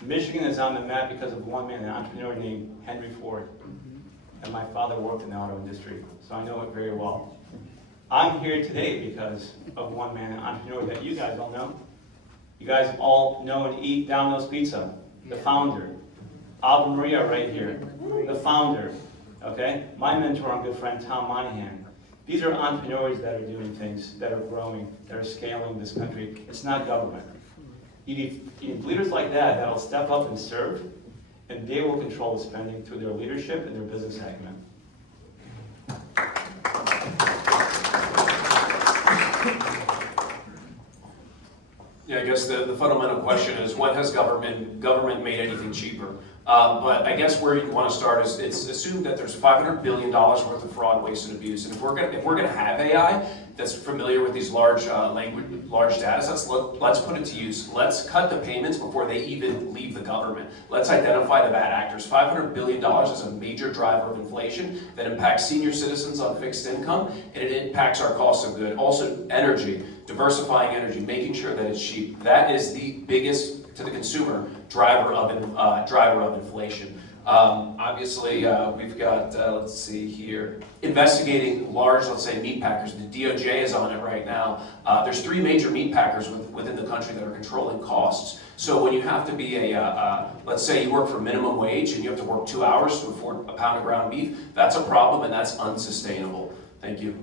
Michigan is on the map because of one man, an entrepreneur named Henry Ford. And my father worked in the auto industry, so I know it very well. I'm here today because of one man, an entrepreneur that you guys all know. You guys all know and eat Domino's Pizza. The founder. Ave Maria right here. The founder. Okay? My mentor and good friend, Tom Monahan. These are entrepreneurs that are doing things, that are growing, that are scaling this country. It's not government. You need leaders like that that'll step up and serve, and they will control the spending through their leadership and their business acumen. Yeah, I guess the fundamental question is, when has government made anything cheaper? But I guess where you want to start is, it's assumed that there's $500 billion worth of fraud, waste, and abuse. And if we're gonna have AI that's familiar with these large data sets, let's put it to use. Let's cut the payments before they even leave the government. Let's identify the bad actors. $500 billion is a major driver of inflation that impacts senior citizens on fixed income, and it impacts our cost of good. Also, energy, diversifying energy, making sure that it's cheap. That is the biggest, to the consumer, driver of inflation. Obviously, we've got, let's see here, investigating large, let's say, meat packers. The DOJ is on it right now. There's 3 major meat packers within the country that are controlling costs. So when you have to be let's say you work for minimum wage and you have to work 2 hours to afford a pound of ground beef, that's a problem and that's unsustainable. Thank you.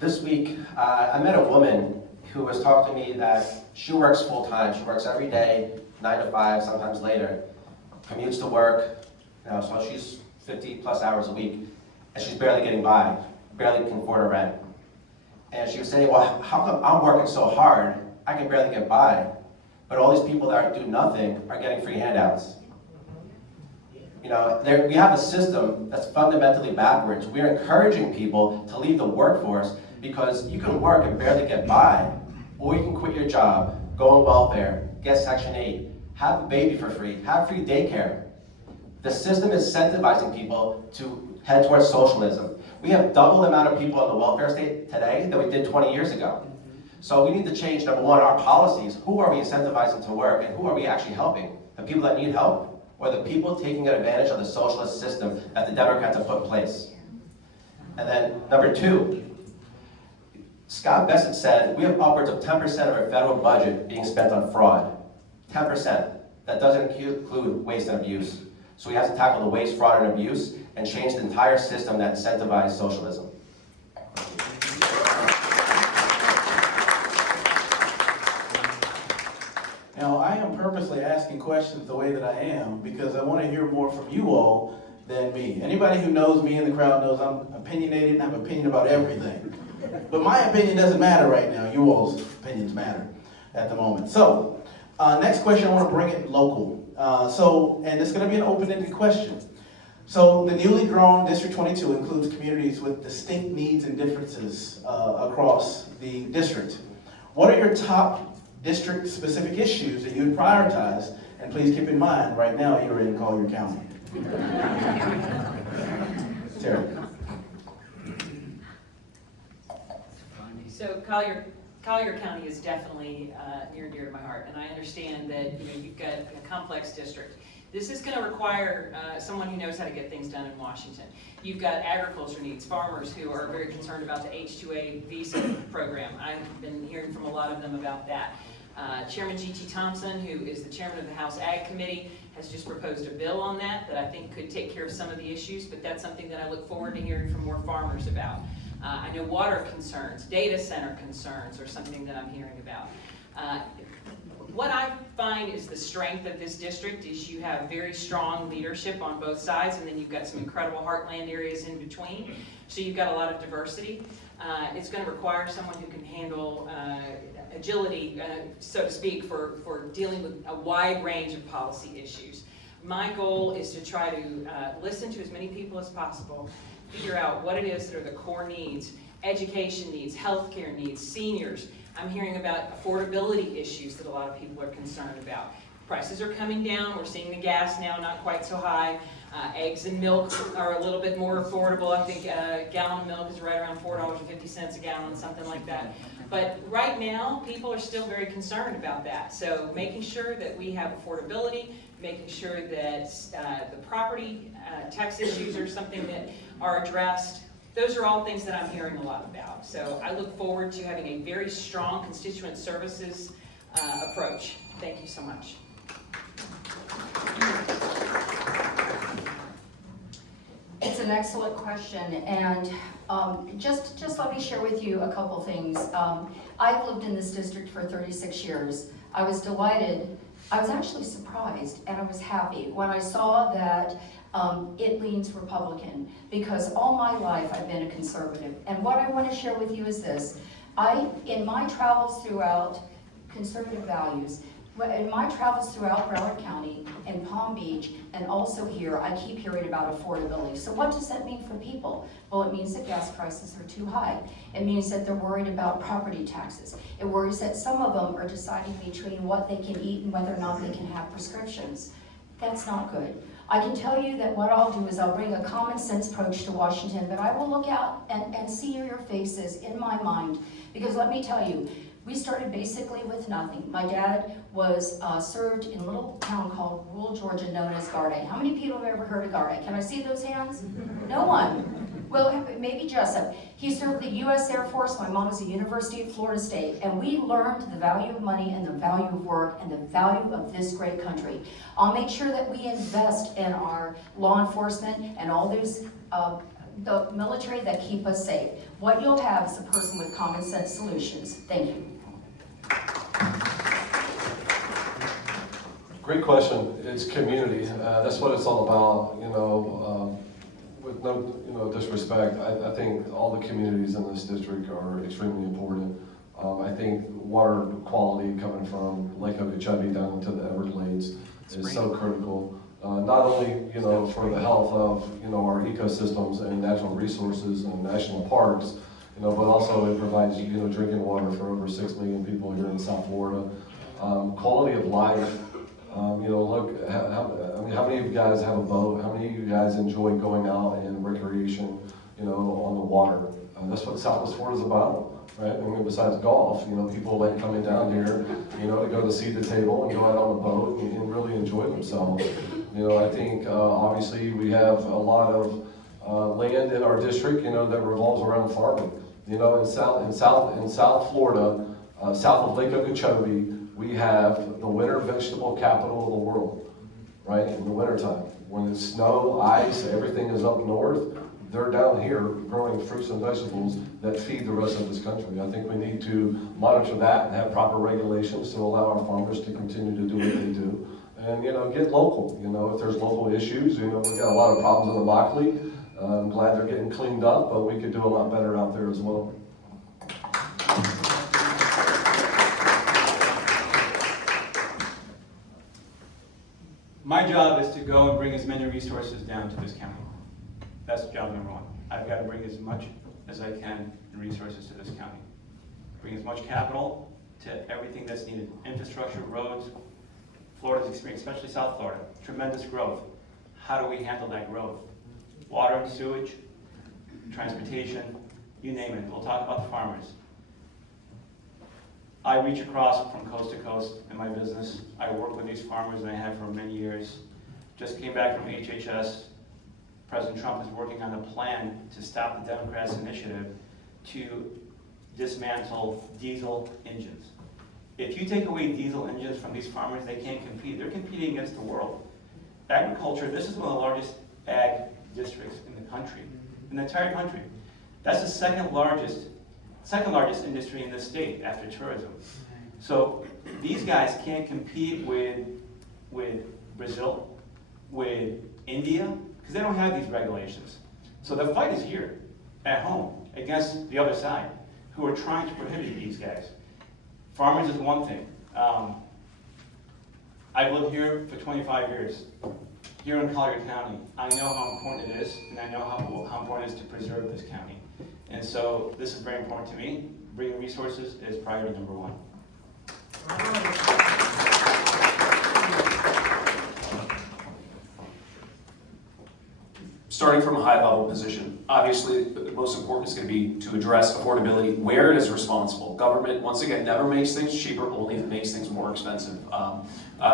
This week, I met a woman who was talking to me that she works full-time. She works every day, 9 to 5, sometimes later, commutes to work, so she's 50 plus hours a week, and she's barely getting by, barely can afford her rent. And she was saying, well, how come I'm working so hard, I can barely get by, but all these people that do nothing are getting free handouts? We have a system that's fundamentally backwards. We're encouraging people to leave the workforce because you can work and barely get by, or you can quit your job, go on welfare, get Section 8, have a baby for free, have free daycare. The system is incentivizing people to head towards socialism. We have double the amount of people on the welfare state today than we did 20 years ago. So we need to change, number one, our policies. Who are we incentivizing to work, and who are we actually helping? The people that need help, or the people taking advantage of the socialist system that the Democrats have put in place? And then number 2, Scott Bessent said we have upwards of 10% of our federal budget being spent on fraud. 10%. That doesn't include waste and abuse. So we have to tackle the waste, fraud, and abuse and change the entire system that incentivizes socialism. Now, I am purposely asking questions the way that I am because I want to hear more from you all than me. Anybody who knows me in the crowd knows I'm opinionated and I have an opinion about everything. But my opinion doesn't matter right now. You all's opinions matter at the moment. So, next question, I want to bring it local. And it's going to be an open-ended question. So, the newly grown District 22 includes communities with distinct needs and differences across the district. What are your top district-specific issues that you would prioritize? And please keep in mind, right now you're in Collier County. Terry. So Collier County is definitely near and dear to my heart, and I understand that you've got a complex district. This is going to require someone who knows how to get things done in Washington. You've got agriculture needs, farmers who are very concerned about the H-2A visa program. I've been hearing from a lot of them about that. Chairman G.T. Thompson, who is the chairman of the House Ag Committee, has just proposed a bill on that I think could take care of some of the issues, but that's something that I look forward to hearing from more farmers about. I know water concerns, data center concerns are something that I'm hearing about. What I find is the strength of this district is you have very strong leadership on both sides, and then you've got some incredible heartland areas in between. So you've got a lot of diversity. It's going to require someone who can handle agility, so to speak, for dealing with a wide range of policy issues. My goal is to try to listen to as many people as possible, figure out what it is that are the core needs, education needs, healthcare needs, seniors. I'm hearing about affordability issues that a lot of people are concerned about. Prices are coming down. We're seeing the gas now not quite so high. Eggs and milk are a little bit more affordable. I think a gallon of milk is right around $4.50 a gallon, something like that. But right now, people are still very concerned about that. So making sure that we have affordability, making sure that the property tax issues are something that are addressed. Those are all things that I'm hearing a lot about. So I look forward to having a very strong constituent services approach. Thank you so much. It's an excellent question, and just let me share with you a couple things. I've lived in this district for 36 years. I was delighted, I was actually surprised, and I was happy when I saw that it leans Republican, because all my life I've been a conservative. And what I want to share with you is this. In my travels throughout conservative values, in my travels throughout Broward County and Palm Beach, and also here, I keep hearing about affordability. So what does that mean for people? Well, it means that gas prices are too high. It means that they're worried about property taxes. It worries that some of them are deciding between what they can eat and whether or not they can have prescriptions. That's not good. I can tell you that what I'll do is I'll bring a common sense approach to Washington, but I will look out and see your faces in my mind, because let me tell you, We started basically with nothing. My dad was served in a little town called rural Georgia known as Garday. How many people have ever heard of Garday? Can I see those hands? No one. Well, maybe Jessup. He served the U.S. Air Force. My mom was at the University of Florida State. And we learned the value of money and the value of work and the value of this great country. I'll make sure that we invest in our law enforcement and all those the military that keep us safe. What you'll have is a person with common sense solutions. Thank you. Great question. It's community. That's what it's all about. With no disrespect, I think all the communities in this district are extremely important. I think water quality coming from Lake Okeechobee down into the Everglades is so critical. Not only for the health of our ecosystems and natural resources and national parks, but also it provides drinking water for over 6 million people here in South Florida. Quality of life. Look, how many of you guys have a boat? How many of you guys enjoy going out and recreation, on the water? That's what Southwest Florida is about, right? I mean, besides golf, people like coming down here, to go to see the table and go out on a boat and really enjoy themselves. I think obviously we have a lot of land in our district, that revolves around farming. In South Florida, south of Lake Okeechobee, we have the winter vegetable capital of the world, right? In the wintertime, when it's snow, ice, everything is up north, they're down here growing fruits and vegetables that feed the rest of this country. I think we need to monitor that and have proper regulations to allow our farmers to continue to do what they do. And, get local. If there's local issues, we've got a lot of problems in the Immokalee. I'm glad they're getting cleaned up, but we could do a lot better out there as well. My job is to go and bring as many resources down to this county. That's job number one. I've got to bring as much as I can in resources to this county. Bring as much capital to everything that's needed. Infrastructure, roads. Florida's experience, especially South Florida, tremendous growth. How do we handle that growth? Water and sewage, transportation, you name it. We'll talk about the farmers. I reach across from coast to coast in my business. I work with these farmers and I have for many years. Just came back from HHS. President Trump is working on a plan to stop the Democrats' initiative to dismantle diesel engines. If you take away diesel engines from these farmers, they can't compete. They're competing against the world. Agriculture, this is one of the largest ag districts in the country, in the entire country. That's the second largest industry in this state after tourism. So these guys can't compete with Brazil, with India, because they don't have these regulations. So the fight is here, at home, against the other side, who are trying to prohibit these guys. Farmers is one thing. I've lived here for 25 years, here in Collier County. I know how important it is, and I know how important it is to preserve this county. And so this is very important to me. Bringing resources is priority number one. Starting from a high-level position, obviously the most important is going to be to address affordability where it is responsible. Government, once again, never makes things cheaper, only if it makes things more expensive.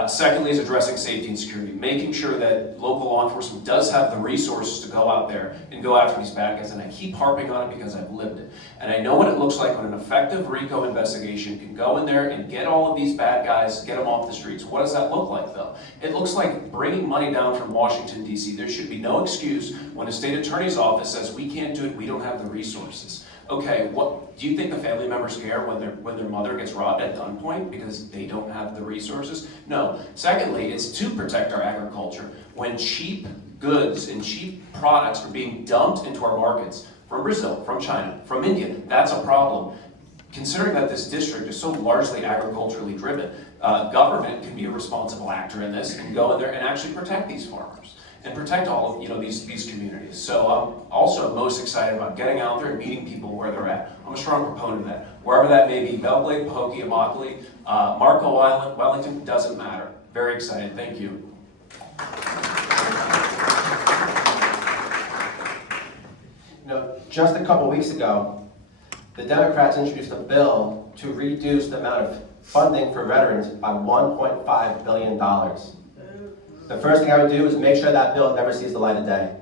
Secondly is addressing safety and security, making sure that local law enforcement does have the resources to go out there and go after these bad guys. And I keep harping on it because I've lived it. And I know what it looks like when an effective RICO investigation can go in there and get all of these bad guys, get them off the streets. What does that look like, though? It looks like bringing money down from Washington, D.C. There should be no excuse when a state attorney's office says we can't do it, we don't have the resources. Okay, what do you think the family members care when their mother gets robbed at gunpoint because they don't have the resources? No. Secondly, it's to protect our agriculture. When cheap goods and cheap products are being dumped into our markets from Brazil, from China, from India, that's a problem. Considering that this district is so largely agriculturally driven, government can be a responsible actor in this and go in there and actually protect these farmers and protect all of these communities. So I'm also most excited about getting out there and meeting people where they're at. I'm a strong proponent of that. Wherever that may be, Belle Glade, Pahokee, Immokalee, Marco Island, Wellington, doesn't matter. Very excited, thank you. Just a couple weeks ago, the Democrats introduced a bill to reduce the amount of funding for veterans by $1.5 billion. The first thing I would do is make sure that bill never sees the light of day.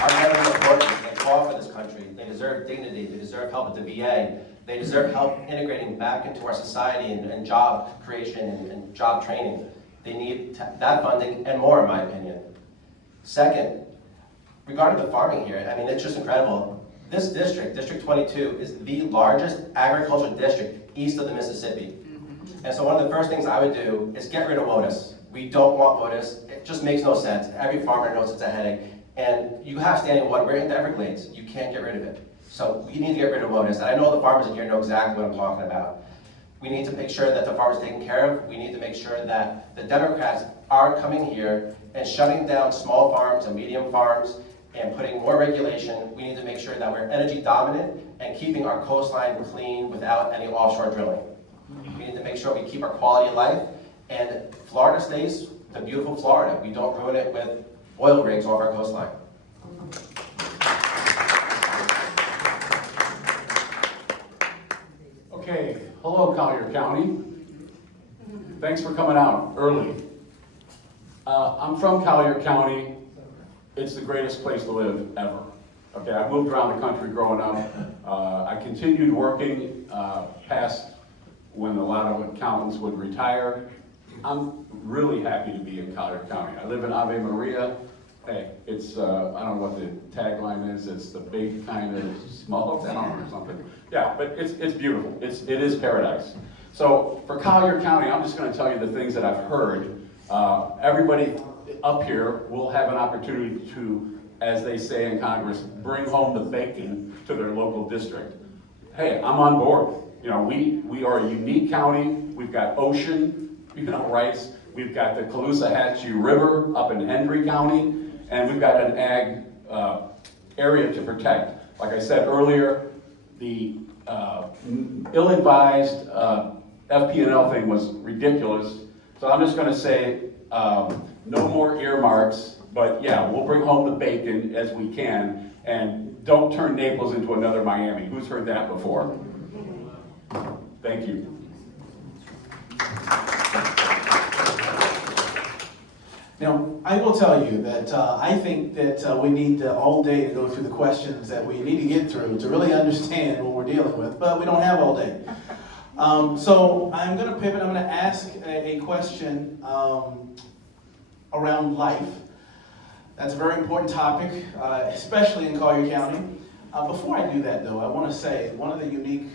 Our veterans are important. They fought for this country. They deserve dignity. They deserve help at the VA. They deserve help integrating back into our society and job creation and job training. They need that funding and more, in my opinion. Second, regarding the farming here, I mean, it's just incredible. This district, District 22, is the largest agricultural district east of the Mississippi. And so one of the first things I would do is get rid of WOTUS. We don't want WOTUS. It just makes no sense. Every farmer knows it's a headache. And you have standing water. We're in the Everglades. You can't get rid of it. So we need to get rid of WOTUS. And I know the farmers in here know exactly what I'm talking about. We need to make sure that the farmers are taken care of. We need to make sure that the Democrats aren't coming here and shutting down small farms and medium farms and putting more regulation. We need to make sure that we're energy dominant and keeping our coastline clean without any offshore drilling. We need to make sure we keep our quality of life, and Florida stays the beautiful Florida. We don't ruin it with oil rigs off our coastline. Okay, hello Collier County. Thanks for coming out early. I'm from Collier County. It's the greatest place to live ever. Okay, I moved around the country growing up. I continued working past when a lot of accountants would retire. I'm really happy to be in Collier County. I live in Ave Maria. Hey, it's, I don't know what the tagline is, it's the big kind of small town or something. Yeah, but it's beautiful. It is paradise. So for Collier County, I'm just gonna tell you the things that I've heard. Everybody up here will have an opportunity to, as they say in Congress, bring home the bacon to their local district. Hey, I'm on board. You know, we are a unique county. We've got ocean, rights. We've got the Caloosahatchee River up in Hendry County, and we've got an ag area to protect. Like I said earlier, the ill-advised FP&L thing was ridiculous. So I'm just gonna say, no more earmarks, but yeah, we'll bring home the bacon as we can, and don't turn Naples into another Miami. Who's heard that before? Thank you. Now, I will tell you that I think that we need all day to go through the questions that we need to get through to really understand what we're dealing with, but we don't have all day. So I'm going to pivot. I'm going to ask a question around life. That's a very important topic, especially in Collier County. Before I do that, though, I want to say one of the unique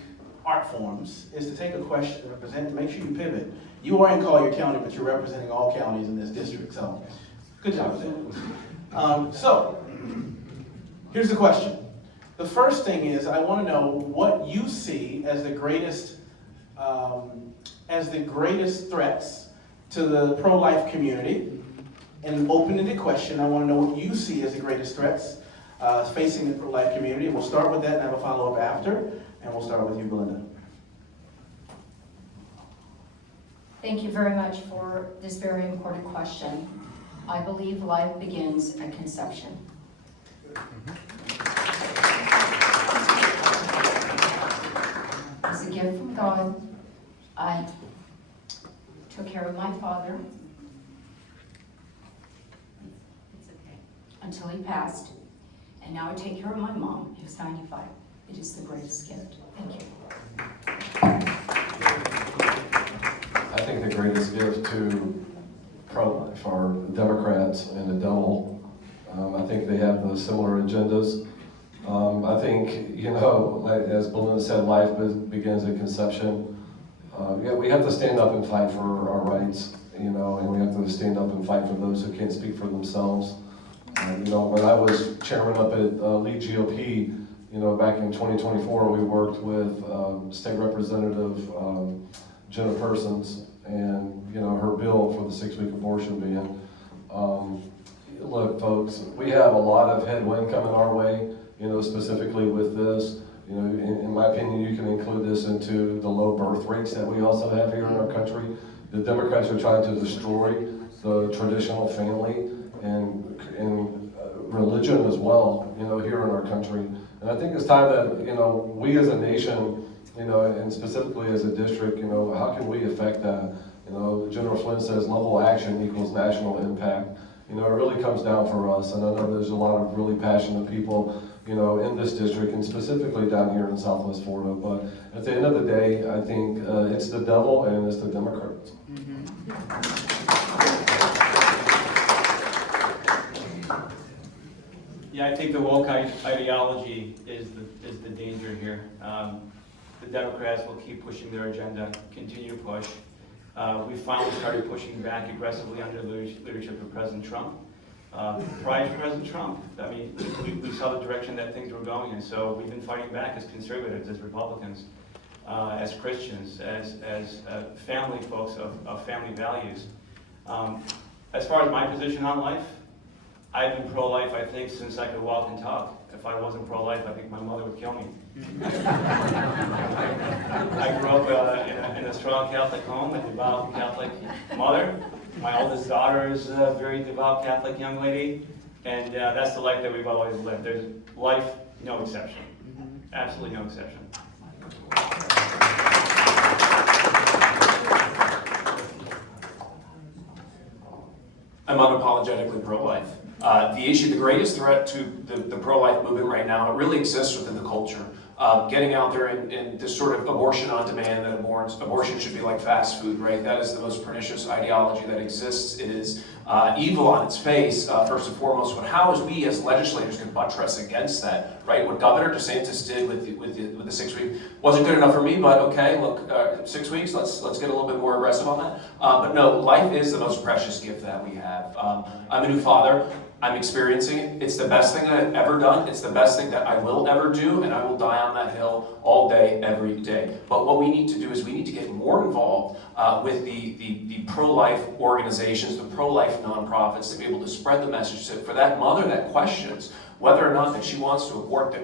art forms is to take a question and represent, to make sure you pivot. You are in Collier County, but you're representing all counties in this district, so good job with that. So, here's the question. The first thing is, I want to know what you see as the greatest threats to the pro-life community. And open-ended question, I want to know what you see as the greatest threats facing the pro-life community. And we'll start with that and have a follow-up after. And we'll start with you, Belinda. Thank you very much for this very important question. I believe life begins at conception. It's a gift from God. I took care of my father until he passed, and now I take care of my mom, who's 95. It is the greatest gift. Thank you. I think the greatest gift to pro-life are Democrats and the devil. I think they have those similar agendas. I think, like, as Belinda said, life begins at conception. We have to stand up and fight for our rights, and we have to stand up and fight for those who can't speak for themselves. When I was chairman up at Lead GOP, back in 2024, we worked with State Representative Jenna Persons and, her bill for the 6-week abortion ban. Look, folks, we have a lot of headwind coming our way, specifically with this. In my opinion, you can include this into the low birth rates that we also have here in our country. The Democrats are trying to destroy the traditional family and religion as well, here in our country. And I think it's time that, we as a nation, and specifically as a district, how can we affect that? General Flynn says level action equals national impact. It really comes down for us, and I know there's a lot of really passionate people, in this district, and specifically down here in Southwest Florida. But at the end of the day, I think it's the devil and it's the Democrats. Yeah, I think the woke ideology is the danger here. The Democrats will keep pushing their agenda, continue to push. We finally started pushing back aggressively under the leadership of President Trump. Prior to President Trump, I mean, we saw the direction that things were going, and so we've been fighting back as conservatives, as Republicans, as Christians, as family folks of family values. As far as my position on life, I've been pro-life, I think, since I could walk and talk. If I wasn't pro-life, I think my mother would kill me. I grew up in a strong Catholic home, a devout Catholic mother. My oldest daughter is a very devout Catholic young lady, and that's the life that we've always lived. There's life, no exception. Absolutely no exception. I'm unapologetically pro-life. The greatest threat to the pro-life movement right now, it really exists within the culture. Getting out there and this sort of abortion on demand, that abortion should be like fast food, right? That is the most pernicious ideology that exists. It is evil on its face, first and foremost, but how is we as legislators can buttress against that, right? What Governor DeSantis did with the 6 week wasn't good enough for me, but okay, look, 6 weeks, let's get a little bit more aggressive on that. But no, life is the most precious gift that we have. I'm a new father. I'm experiencing it. It's the best thing I've ever done. It's the best thing that I will ever do, and I will die on that hill all day, every day. But what we need to do is we need to get more involved with the pro-life organizations, the pro-life nonprofits, to be able to spread the message for that mother that questions whether or not that she wants to abort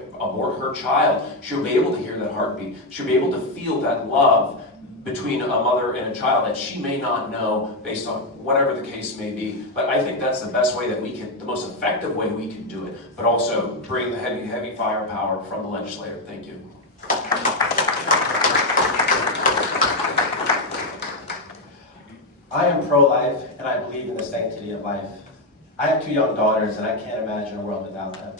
her child. She'll be able to hear that heartbeat. She'll be able to feel that love between a mother and a child that she may not know based on whatever the case may be. But I think that's the best way that we can, the most effective way we can do it, but also bring the heavy firepower from the legislator. Thank you. I am pro-life, and I believe in the sanctity of life. I have 2 young daughters, and I can't imagine a world without them.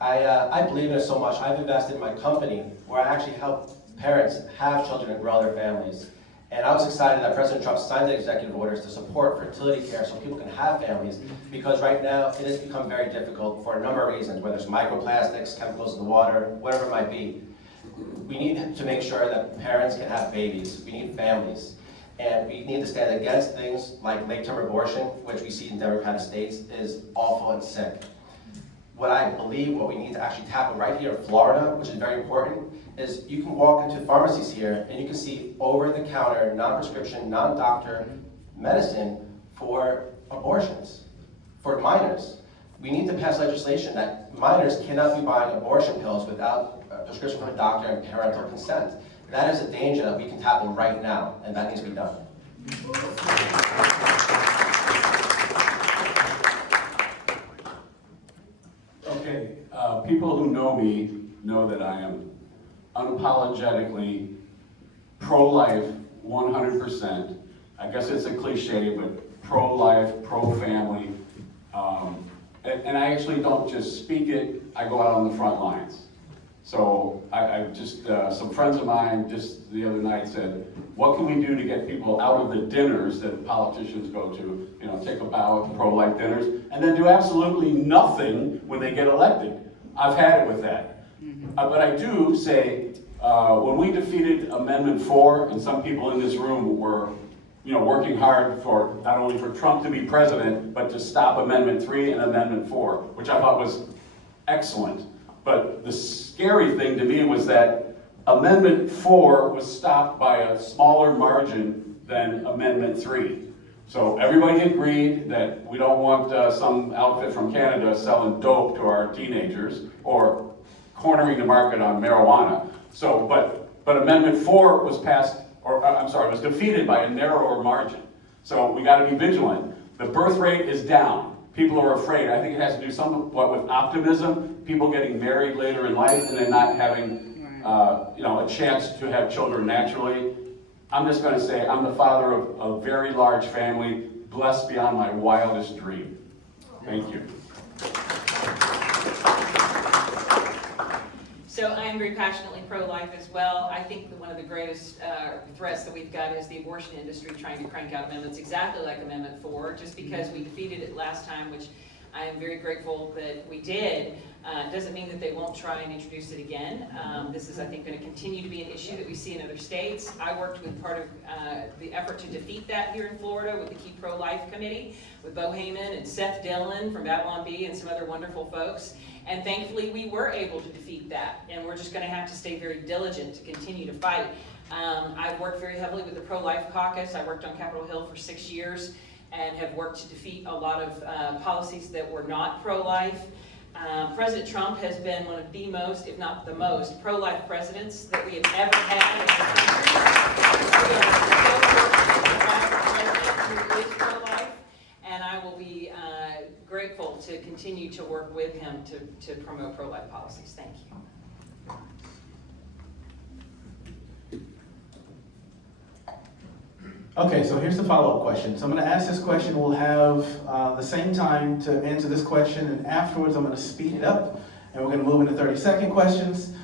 I believe in it so much. I've invested in my company where I actually help parents have children and grow their families. And I was excited that President Trump signed the executive orders to support fertility care so people can have families, because right now it has become very difficult for a number of reasons, whether it's microplastics, chemicals in the water, whatever it might be. We need to make sure that parents can have babies. We need families. And we need to stand against things like late-term abortion, which we see in Democratic states is awful and sick. What I believe what we need to actually tackle right here in Florida, which is very important, is you can walk into pharmacies here and you can see over-the-counter, non-prescription, non-doctor medicine for abortions, for minors. We need to pass legislation that minors cannot be buying abortion pills without a prescription from a doctor and parental consent. That is a danger that we can tackle right now, and that needs to be done. Okay, people who know me know that I am unapologetically pro-life 100%. I guess it's a cliche, but pro-life, pro-family. And I actually don't just speak it, I go out on the front lines. So I just, some friends of mine just the other night said, what can we do to get people out of the dinners that politicians go to, take a bow at pro-life dinners, and then do absolutely nothing when they get elected. I've had it with that. But I do say, when we defeated Amendment 4, and some people in this room were working hard for not only for Trump to be president, but to stop Amendment 3 and Amendment 4, which I thought was excellent. But the scary thing to me was that Amendment 4 was stopped by a smaller margin than Amendment 3. So everybody agreed that we don't want some outfit from Canada selling dope to our teenagers or cornering the market on marijuana. So, but Amendment 4 was passed, was defeated by a narrower margin. So we got to be vigilant. The birth rate is down. people are afraid. I think it has to do somewhat with optimism, people getting married later in life and then not having a chance to have children naturally. I'm just going to say I'm the father of a very large family, blessed beyond my wildest dream. Thank you. So I am very passionately pro-life as well. I think that one of the greatest threats that we've got is the abortion industry trying to crank out amendments exactly like Amendment 4. Just because we defeated it last time, which I am very grateful that we did, doesn't mean that they won't try and introduce it again. This is, I think, going to continue to be an issue that we see in other states. I worked with part of the effort to defeat that here in Florida with the Keep Pro-Life Committee, with Bo Heyman and Seth Dillon from Babylon Bee and some other wonderful folks. And thankfully, we were able to defeat that. And we're just going to have to stay very diligent to continue to fight. I've worked very heavily with the Pro-Life Caucus. I worked on Capitol Hill for 6 years and have worked to defeat a lot of policies that were not pro-life. President Trump has been one of the most, if not the most, pro-life presidents that we have ever had in the country. We are so fortunate to have a president who is pro-life, and I will be grateful to continue to work with him to promote pro-life policies. Thank you. Okay, so here's the follow-up question. So I'm going to ask this question. We'll have the same time to answer this question, and afterwards I'm going to speed it up, and we're going to move into 30-second questions,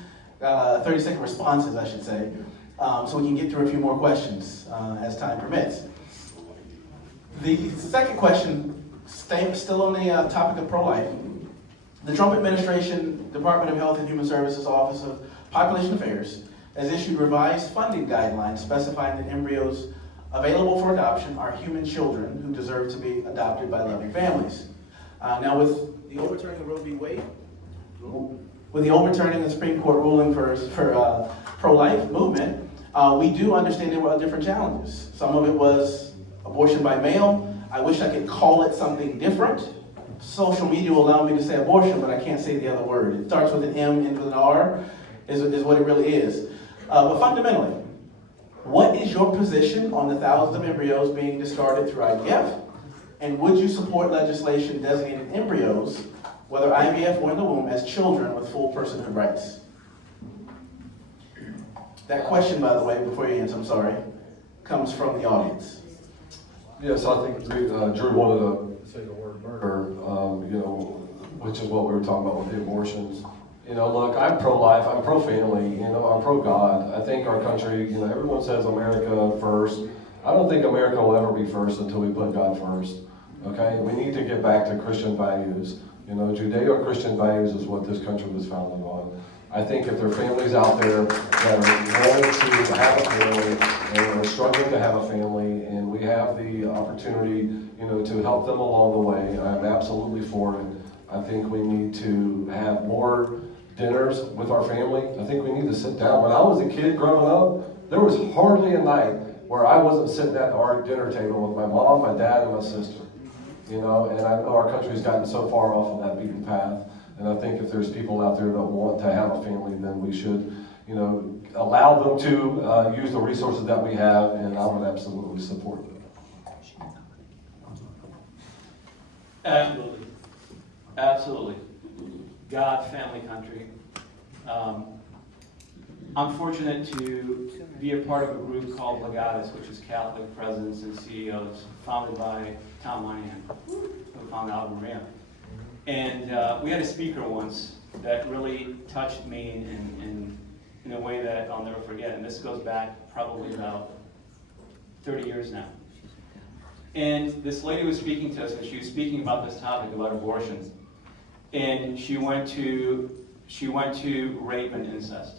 30-second responses, I should say, so we can get through a few more questions as time permits. The second question, still on the topic of pro-life. The Trump administration, Department of Health and Human Services Office of Population Affairs, has issued revised funding guidelines specifying that embryos available for adoption are human children who deserve to be adopted by loving families. Now, with the overturning of Roe v. Wade, with the overturning of the Supreme Court ruling for pro-life movement, we do understand there were different challenges. Some of it was abortion by mail. I wish I could call it something different. Social media will allow me to say abortion, but I can't say the other word. It starts with an M, ends with an R, is what it really is. But fundamentally, what is your position on the thousands of embryos being discarded through IVF? And would you support legislation designating embryos, whether IVF or in the womb, as children with full personhood rights? That question, by the way, before you answer, I'm sorry, comes from the audience. Yes, I think Drew wanted to say the word murder, which is what we were talking about with the abortions. Look, I'm pro-life, I'm pro-family, I'm pro-God. I think our country, everyone says America first. I don't think America will ever be first until we put God first, okay? We need to get back to Christian values. Judeo-Christian values is what this country was founded on. I think if there are families out there that are wanting to have a family and are struggling to have a family, and we have the opportunity, to help them along the way, I'm absolutely for it. I think we need to have more dinners with our family. I think we need to sit down. When I was a kid growing up, there was hardly a night where I wasn't sitting at our dinner table with my mom, my dad, and my sister. And I know our country's gotten so far off of that beaten path. And I think if there's people out there that want to have a family, then we should, allow them to use the resources that we have, and I would absolutely support them. Absolutely. Absolutely. God, family, country. I'm fortunate to be a part of a group called Legatus, which is Catholic Presidents and CEOs, founded by Tom Moynihan, who founded Ave Maria. And we had a speaker once that really touched me in a way that I'll never forget. And this goes back probably about 30 years now. And this lady was speaking to us, and she was speaking about this topic about abortion. And she went to rape and incest.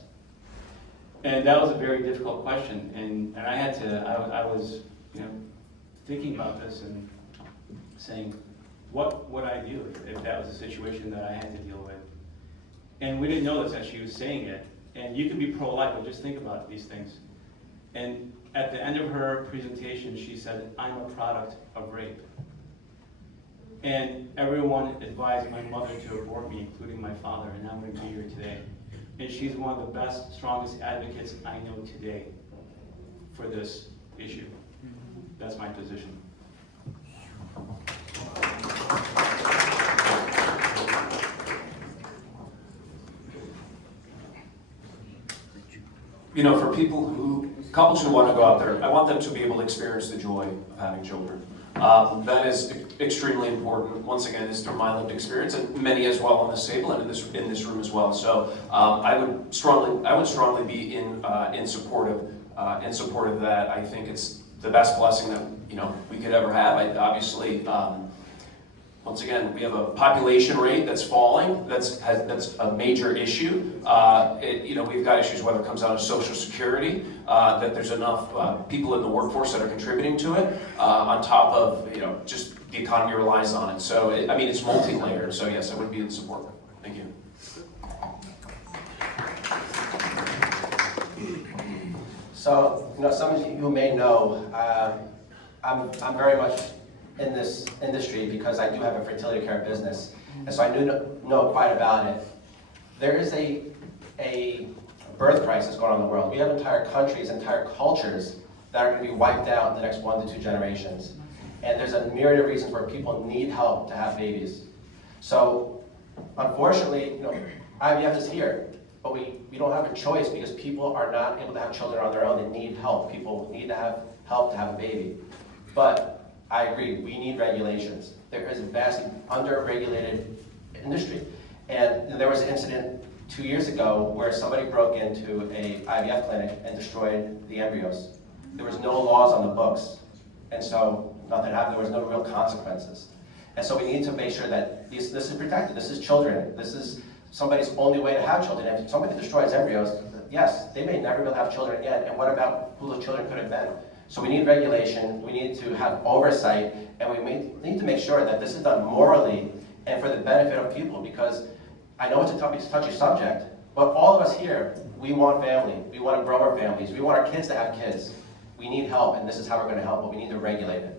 And that was a very difficult question. And I had to, I was thinking about this and saying, what would I do if that was a situation that I had to deal with? And we didn't know this as she was saying it. And you can be pro-life, but just think about these things. And at the end of her presentation, she said, I'm a product of rape. And everyone advised my mother to abort me, including my father, and I'm going to be here today. And she's one of the best, strongest advocates I know today for this issue. That's my position. you know, for couples who want to go out there, I want them to be able to experience the joy of having children. That is extremely important. Once again, it's through my lived experience, and many as well on this table and in this room as well. So I would strongly be in support of that. I think it's the best blessing that we could ever have. Obviously. Once again, we have a population rate that's falling. That's a major issue. We've got issues whether it comes out of Social Security, that there's enough people in the workforce that are contributing to it, on top of just the economy relies on it. So it's multi-layered. So yes, I would be in support. Thank you. So, some of you may know, I'm very much in this industry because I do have a fertility care business, and so I do know quite about it. There is a birth crisis going on in the world. We have entire countries, entire cultures that are going to be wiped out in the next 1 to 2 generations. And there's a myriad of reasons where people need help to have babies. So, unfortunately, IVF is here, but we don't have a choice because people are not able to have children on their own. They need help. People need to have help to have a baby. But I agree, we need regulations. There is a vastly under-regulated industry. And there was an incident 2 years ago where somebody broke into a IVF clinic and destroyed the embryos. There was no laws on the books, and so nothing happened. There was no real consequences. And so we need to make sure that this is protected. This is children. This is somebody's only way to have children. If somebody destroys embryos, yes, they may never be able to have children again. And what about who the children could have been? So we need regulation, we need to have oversight, and we need to make sure that this is done morally and for the benefit of people, because I know it's a touchy subject, but all of us here, we want family, we want to grow our families, we want our kids to have kids. We need help, and this is how we're going to help, but we need to regulate it.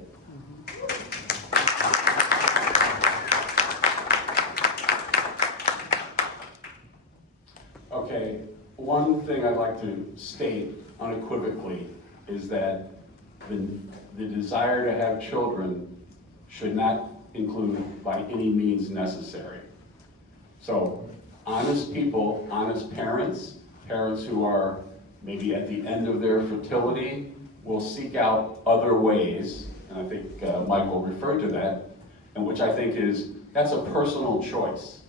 Okay, one thing I'd like to state unequivocally is that the desire to have children should not include by any means necessary. So honest people, honest parents who are maybe at the end of their fertility will seek out other ways, and I think Michael referred to that, and which I think that's a personal choice.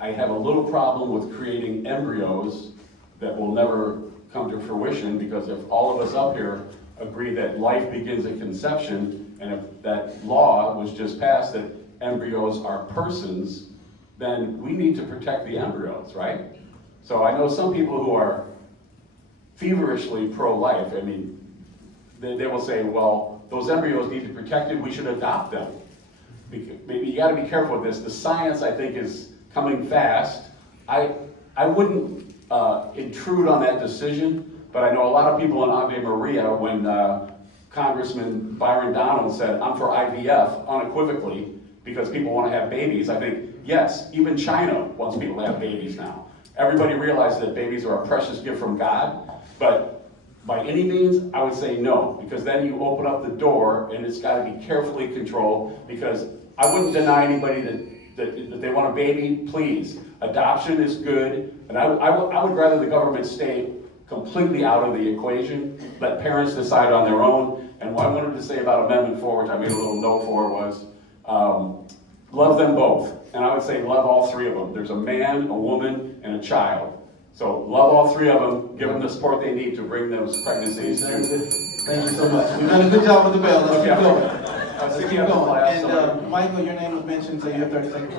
I have a little problem with creating embryos that will never come to fruition, because if all of us up here agree that life begins at conception, and if that law was just passed that embryos are persons, then we need to protect the embryos, right? So I know some people who are feverishly pro-life. They will say, well, those embryos need to be protected, we should adopt them. Maybe you gotta be careful with this. The science, I think, is coming fast. I wouldn't intrude on that decision, but I know a lot of people in Ave Maria, when Congressman Byron Donald said, I'm for IVF, unequivocally, because people want to have babies. I think, yes, even China wants people to have babies now. Everybody realizes that babies are a precious gift from God, but by any means, I would say no, because then you open up the door, and it's got to be carefully controlled, because I wouldn't deny anybody that they want a baby. Please, adoption is good, and I would rather the government stay completely out of the equation, let parents decide on their own. And what I wanted to say about Amendment 4, which I made a little note for, was love them both. And I would say love all three of them. There's a man, a woman, and a child. So love all three of them, give them the support they need to bring those pregnancies to. Thank you so much. We've done a good job with the bell. Let's keep going. Let's Keep going. And Michael, your name was mentioned, so you have 30 seconds.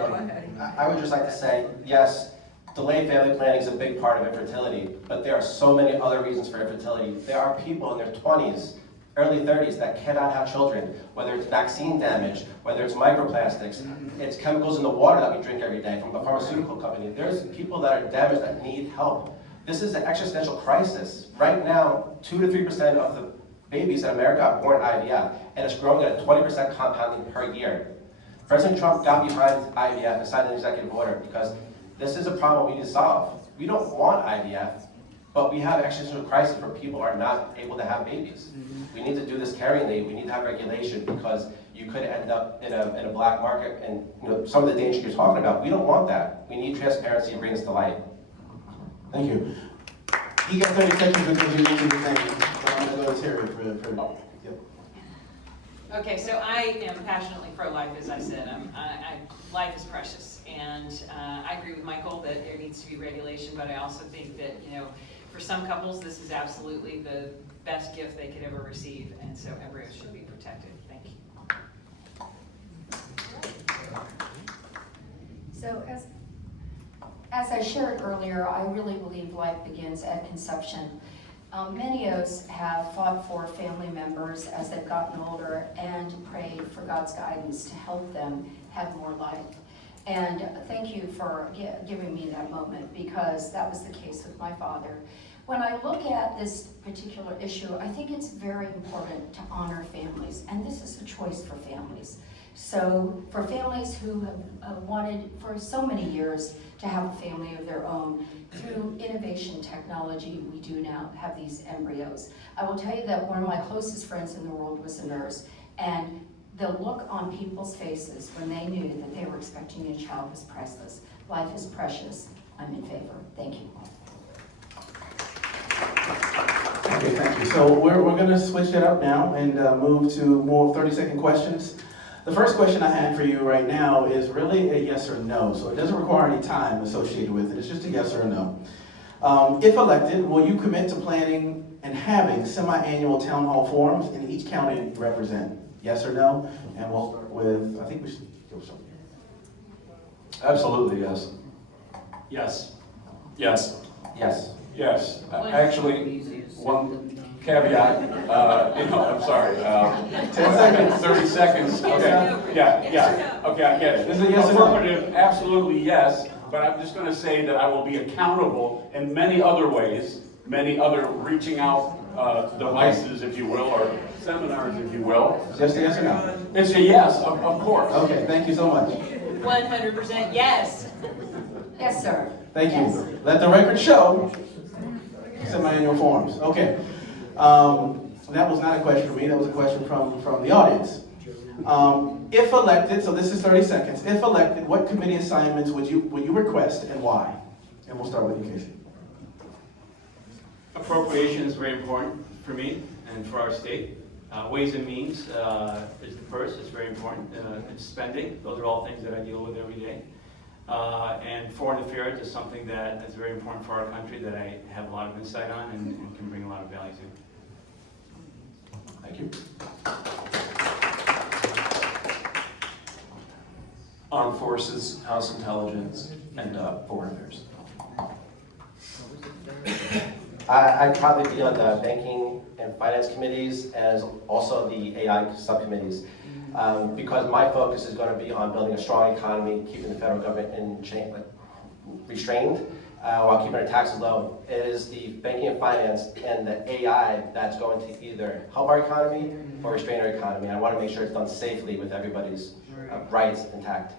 I would just like to say, yes, delayed family planning is a big part of infertility, but there are so many other reasons for infertility. There are people in their 20s, early 30s that cannot have children, whether it's vaccine damage, whether it's microplastics, it's chemicals in the water that we drink every day from the pharmaceutical company. There's people that are damaged that need help. This is an existential crisis. Right now, 2 to 3% of the babies in America are born IVF, and it's growing at a 20% compounding per year. President Trump got behind IVF and signed an executive order because this is a problem we need to solve. We don't want IVF, but we have an existential crisis where people are not able to have babies. We need to do this caringly. We need to have regulation, because you could end up in a black market, and some of the dangers you're talking about. We don't want that. We need transparency and bring this to light. Thank you. He got 30 seconds because you mentioned his name. But I'm gonna go to Terry for yep. Okay, so I am passionately pro-life, as I said. Life is precious, and I agree with Michael that there needs to be regulation, but I also think that, you know, for some couples, this is absolutely the best gift they could ever receive, and so embryos should be protected. Thank you. So as I shared earlier, I really believe life begins at conception. Many of us have fought for family members as they've gotten older and prayed for God's guidance to help them have more life. And thank you for giving me that moment, because that was the case with my father. When I look at this particular issue, I think it's very important to honor families, and this is a choice for families. So for families who have wanted for so many years to have a family of their own, through innovation technology, we do now have these embryos. I will tell you that one of my closest friends in the world was a nurse, and the look on people's faces when they knew that they were expecting a child was priceless. Life is precious. I'm in favor. Thank you. Okay, thank you. So we're going to switch it up now and move to more 30-second questions. The first question I had for you right now is really a yes or no, so it doesn't require any time associated with it. It's just a yes or a no. If elected, will you commit to planning and having semi-annual town hall forums in each county you represent? Yes or no? And we'll start with, I think we should go somewhere. Absolutely, yes. Yes. Yes. Yes. Yes, actually, one caveat, I'm sorry. 10 seconds. 30 seconds, okay, yeah, okay, I get it. This is a yes or no. Affirmative, absolutely yes, but I'm just gonna say that I will be accountable in many other ways, many other reaching out devices, if you will, or seminars, if you will. Just a yes or no? It's a yes, of course. Okay, thank you so much. 100% yes. Yes, sir. Thank you. Yes. Let the record show semi-annual forums. Okay. That was not a question for me, that was a question from the audience. If elected, so this is 30 seconds, if elected, what committee assignments would you request and why? And we'll start with you, Casey. Appropriation is very important for me and for our state. Ways and means is the first, it's very important. And spending, those are all things that I deal with every day. And foreign affairs is something that is very important for our country that I have a lot of insight on and can bring a lot of value to. Thank you. Armed Forces, House Intelligence, and Foreign Affairs. I'd probably be on the banking and finance committees as also the AI subcommittees. Because my focus is going to be on building a strong economy, keeping the federal government restrained while keeping our taxes low. It is the banking and finance and the AI that's going to either help our economy or restrain our economy. I want to make sure it's done safely with everybody's rights intact.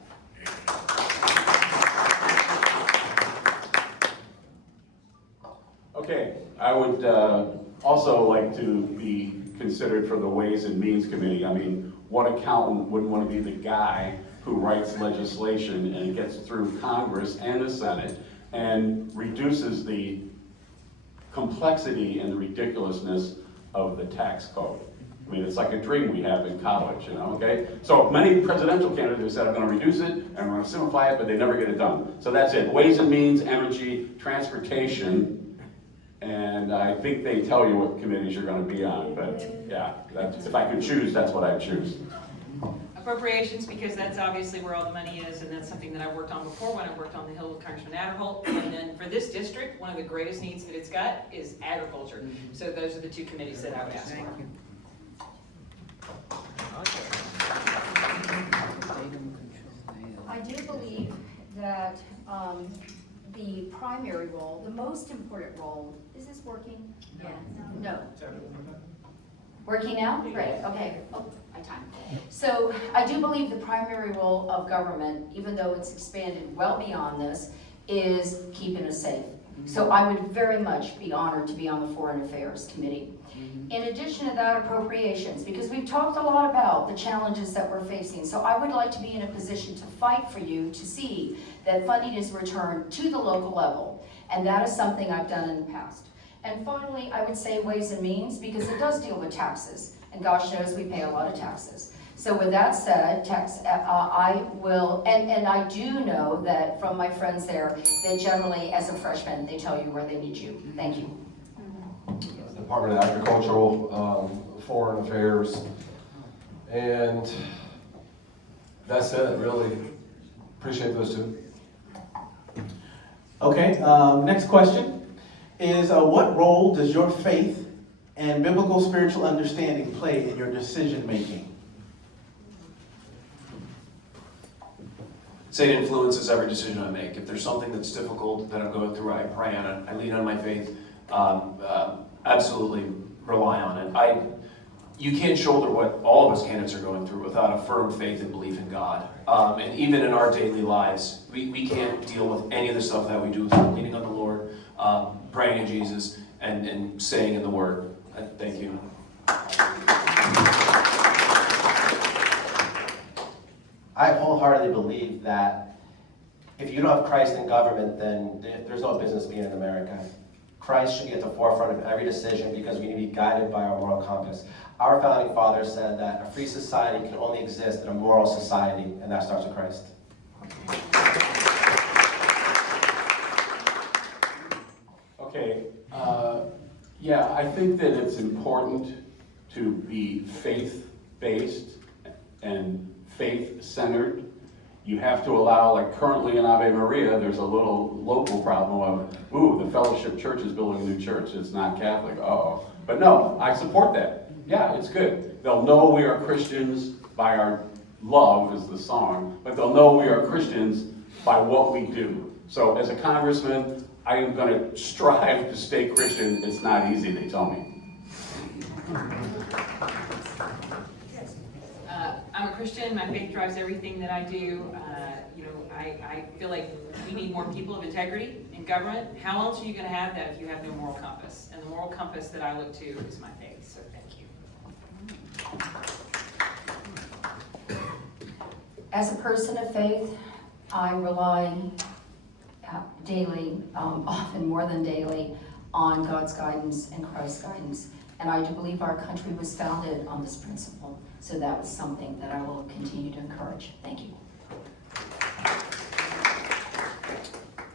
Okay, I would also like to be considered for the Ways and Means Committee. I mean, what accountant wouldn't want to be the guy who writes legislation and gets through Congress and the Senate and reduces the complexity and the ridiculousness of the tax code? I mean, it's like a dream we have in college, you know, okay? So many presidential candidates have said, I'm gonna reduce it, and I'm gonna simplify it, but they never get it done. So that's it, Ways and Means, Energy, Transportation, and I think they tell you what committees you're gonna be on, but yeah, if I could choose, that's what I'd choose. Appropriations, because that's obviously where all the money is, and that's something that I worked on before when I worked on the Hill with Congressman Adderholt. And then for this district, one of the greatest needs that it's got is agriculture. So those are the two committees that I would ask for. I do believe that the primary role, the most important role, is this working? Yeah. No. Working now? Great, okay. Oh, my time. So I do believe the primary role of government, even though it's expanded well beyond this, is keeping us safe. So I would very much be honored to be on the Foreign Affairs Committee. In addition to that, appropriations, because we've talked a lot about the challenges that we're facing. So I would like to be in a position to fight for you to see that funding is returned to the local level. And that is something I've done in the past. And finally, I would say Ways and Means, because it does deal with taxes, and gosh knows we pay a lot of taxes. So with that said, I will, and I do know that from my friends there, that generally as a freshman, they tell you where they need you. Thank you. Department of Agricultural, Foreign Affairs, and that's it, really. Appreciate those two. Okay, next question is what role does your faith and biblical spiritual understanding play in your decision making? I'd say it influences every decision I make. If there's something that's difficult that I'm going through, I pray on it. I lean on my faith. Absolutely rely on it. You can't shoulder what all of us candidates are going through without a firm faith and belief in God. And even in our daily lives, we can't deal with any of the stuff that we do without leaning on the Lord, praying in Jesus, and staying in the Word. Thank you. I wholeheartedly believe that if you don't have Christ in government, then there's no business being in America. Christ should be at the forefront of every decision because we need to be guided by our moral compass. Our founding fathers said that a free society can only exist in a moral society, and that starts with Christ. Okay, yeah, I think that it's important to be faith-based and faith-centered. You have to allow, like currently in Ave Maria, there's a little local problem of, ooh, the Fellowship Church is building a new church, it's not Catholic, uh-oh. But no, I support that. Yeah, it's good. They'll know we are Christians by our love, is the song, but they'll know we are Christians by what we do. So as a congressman, I am going to strive to stay Christian. It's not easy, they tell me. I'm a Christian. My faith drives everything that I do. I feel like we need more people of integrity in government. How else are you going to have that if you have no moral compass? And the moral compass that I look to is my faith. So thank you. As a person of faith, I rely daily, often more than daily, on God's guidance and Christ's guidance. And I do believe our country was founded on this principle. So that was something that I will continue to encourage. Thank you.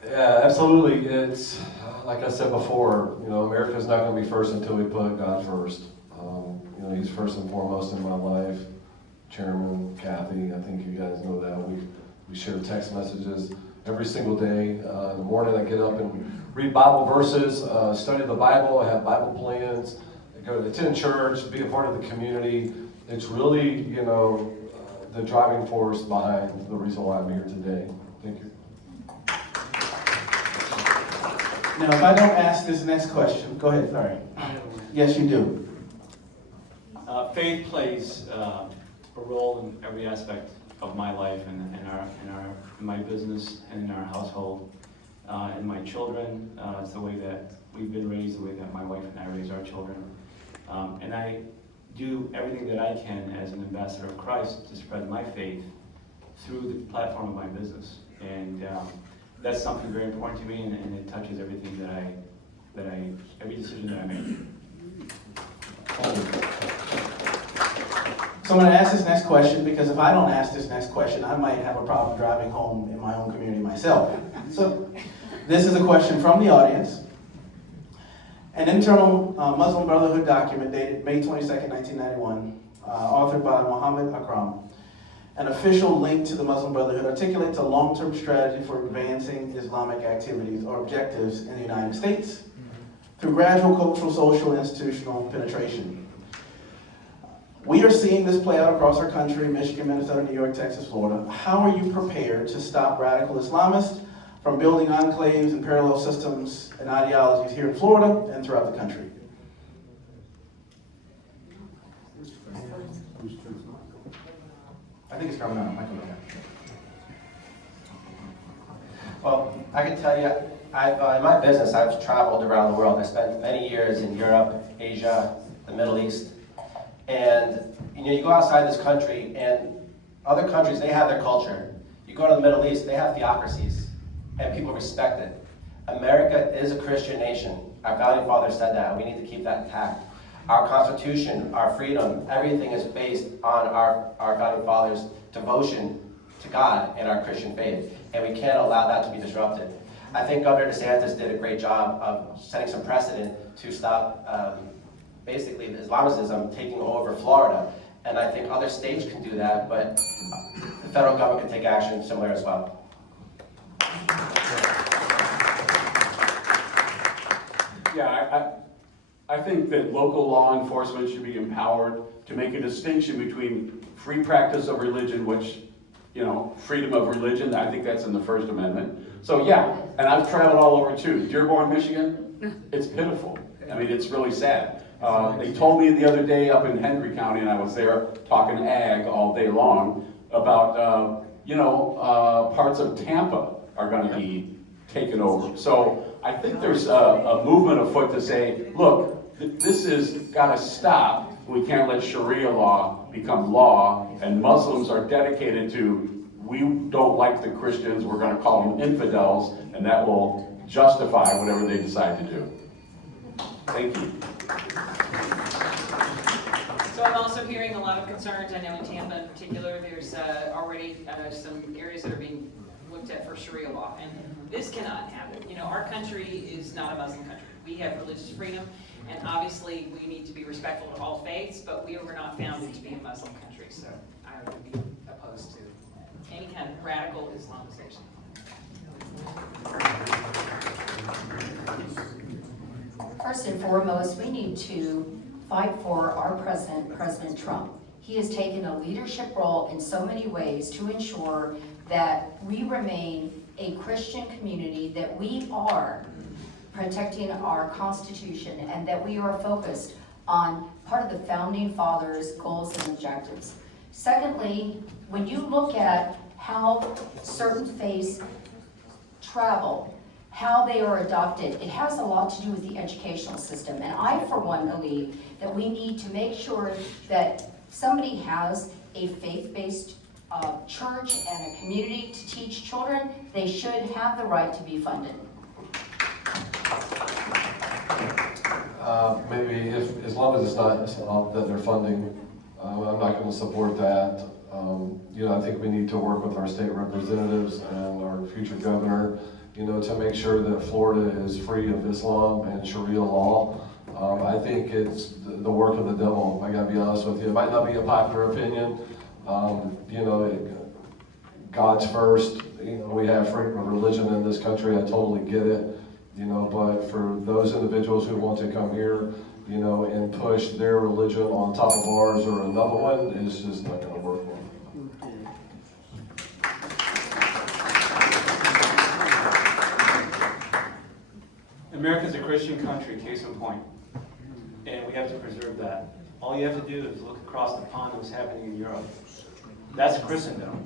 Yeah, absolutely. It's, like I said before, America's not going to be first until we put God first. He's first and foremost in my life. Chairman, Kathy, I think you guys know that. We share text messages every single day. In the morning I get up and read Bible verses, study the Bible, I have Bible plans, I go to attend church, be a part of the community. It's really, the driving force behind the reason why I'm here today. Thank you. Now, if I don't ask this next question, go ahead, sorry. Yes, you do. Faith plays a role in every aspect of my life and in my business and in our household, in my children. It's the way that we've been raised, the way that my wife and I raise our children. And I do everything that I can as an ambassador of Christ to spread my faith through the platform of my business. And that's something very important to me, and it touches everything every decision that I make. So I'm going to ask this next question because if I don't ask this next question, I might have a problem driving home in my own community myself. So this is a question from the audience. An internal Muslim Brotherhood document dated May 22nd, 1991, authored by Muhammad Akram. An official link to the Muslim Brotherhood articulates a long-term strategy for advancing Islamic activities or objectives in the United States through gradual cultural, social, and institutional penetration. We are seeing this play out across our country, Michigan, Minnesota, New York, Texas, Florida. How are you prepared to stop radical Islamists from building enclaves and parallel systems and ideologies here in Florida and throughout the country? I think it's coming out. Michael. Well, I can tell you, in my business, I've traveled around the world. I spent many years in Europe, Asia, the Middle East. And you go outside this country, and other countries, they have their culture. You go to the Middle East, they have theocracies, and people respect it. America is a Christian nation. Our founding fathers said that, and we need to keep that intact. Our Constitution, our freedom, everything is based on our founding fathers' devotion to God and our Christian faith, and we can't allow that to be disrupted. I think Governor DeSantis did a great job of setting some precedent to stop basically Islamism taking over Florida, and I think other states can do that, but the federal government can take action similar as well. Yeah, I think that local law enforcement should be empowered to make a distinction between free practice of religion, which, you know, freedom of religion, I think that's in the First Amendment. So yeah, and I've traveled all over too. Dearborn, Michigan, it's pitiful. I mean, it's really sad. They told me the other day up in Hendry County, and I was there talking ag all day long, about, parts of Tampa are gonna be taken over. So I think there's a movement afoot to say, look, this has gotta stop. We can't let Sharia law become law, and Muslims are dedicated to, we don't like the Christians, we're gonna call them infidels, and that will justify whatever they decide to do. Thank you. So I'm also hearing a lot of concerns. I know in Tampa in particular, there's already some areas that are being looked at for Sharia law, and this cannot happen. You know, our country is not a Muslim country. We have religious freedom, and obviously we need to be respectful of all faiths, but we were not founded to be a Muslim country, so I would be opposed to any kind of radical Islamization. First and foremost, we need to fight for our president, President Trump. He has taken a leadership role in so many ways to ensure that we remain a Christian community, that we are protecting our Constitution, and that we are focused on part of the Founding Fathers' goals and objectives. Secondly, when you look at how certain faiths travel, how they are adopted, it has a lot to do with the educational system. And I, for one, believe that we need to make sure that somebody has a faith-based church and a community to teach children. They should have the right to be funded. Maybe if, as long as it's not that they're funding, I'm not going to support that. I think we need to work with our state representatives and our future governor, to make sure that Florida is free of Islam and Sharia law. I think it's the work of the devil. I gotta be honest with you. It might not be a popular opinion. God's first. We have freedom of religion in this country. I totally get it. But for those individuals who want to come here, and push their religion on top of ours or another one, it's just not gonna work. America's a Christian country, case in point, and we have to preserve that. All you have to do is look across the pond at what's happening in Europe. That's Christendom.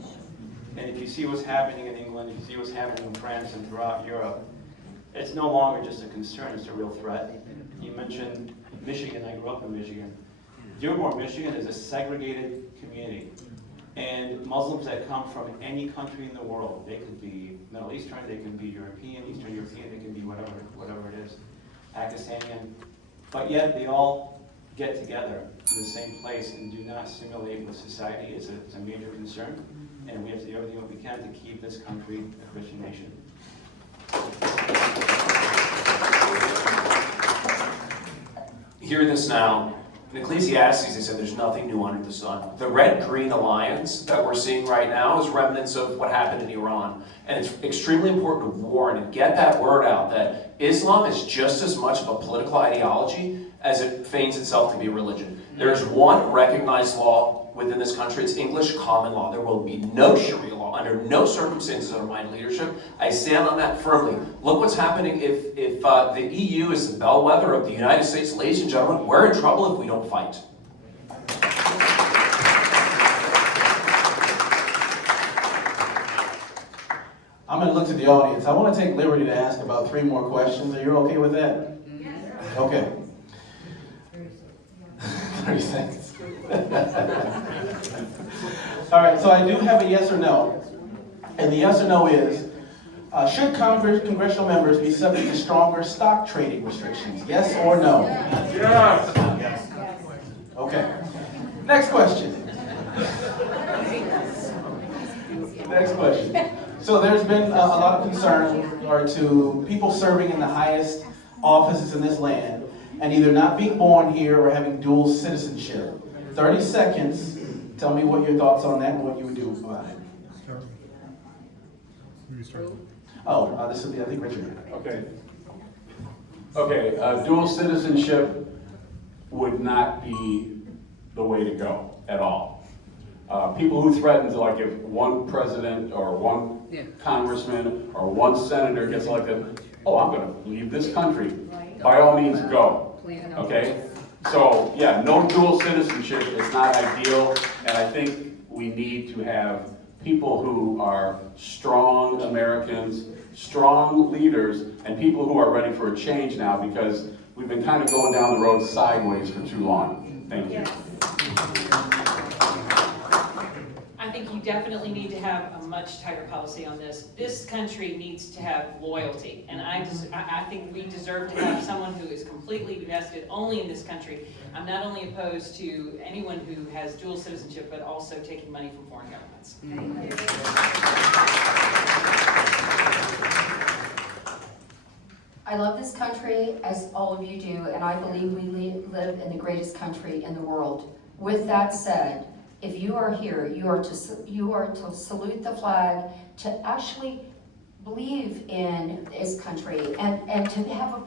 And if you see what's happening in England, if you see what's happening in France and throughout Europe, it's no longer just a concern, it's a real threat. You mentioned Michigan. I grew up in Michigan. Dearborn, Michigan is a segregated community. And Muslims that come from any country in the world, they could be Middle Eastern, they can be European, Eastern European, they can be whatever it is, Pakistani, but yet they all get together in the same place and do not assimilate with society. It's a major concern, and we have to do everything that we can to keep this country a Christian nation. Hear this now. In Ecclesiastes, they said there's nothing new under the sun. The red-green alliance that we're seeing right now is remnants of what happened in Iran. And it's extremely important to warn and get that word out that Islam is just as much of a political ideology as it feigns itself to be a religion. There's one recognized law within this country. It's English common law. There will be no Sharia law under no circumstances under my leadership. I stand on that firmly. Look what's happening if the EU is the bellwether of the United States. Ladies and gentlemen, we're in trouble if we don't fight. I'm going to look to the audience. I want to take liberty to ask about 3 more questions. Are you okay with that? Yes. Okay. 30 seconds. All right, so I do have a yes or no. And the yes or no is, Should congressional members be subject to stronger stock trading restrictions? Yes or no? Yes. Okay. Next question. Next question. So there's been a lot of concern with regard to people serving in the highest offices in this land and either not being born here or having dual citizenship. 30 seconds. Tell me what your thoughts on that and what you would do about it. Oh, this would be, I think, Richard. Okay, dual citizenship would not be the way to go at all. People who threaten to, like, if one president or one congressman or one senator gets elected, oh, I'm gonna leave this country, by all means, go, okay? So, yeah, no dual citizenship is not ideal, and I think we need to have people who are strong Americans, strong leaders, and people who are ready for a change now, because we've been kind of going down the road sideways for too long. Thank you. I think you definitely need to have a much tighter policy on this. This country needs to have loyalty, and I think we deserve to have someone who is completely vested only in this country. I'm not only opposed to anyone who has dual citizenship, but also taking money from foreign governments. I love this country, as all of you do, and I believe we live in the greatest country in the world. With that said, if you are here, you are to salute the flag, to actually believe in this country, and to have a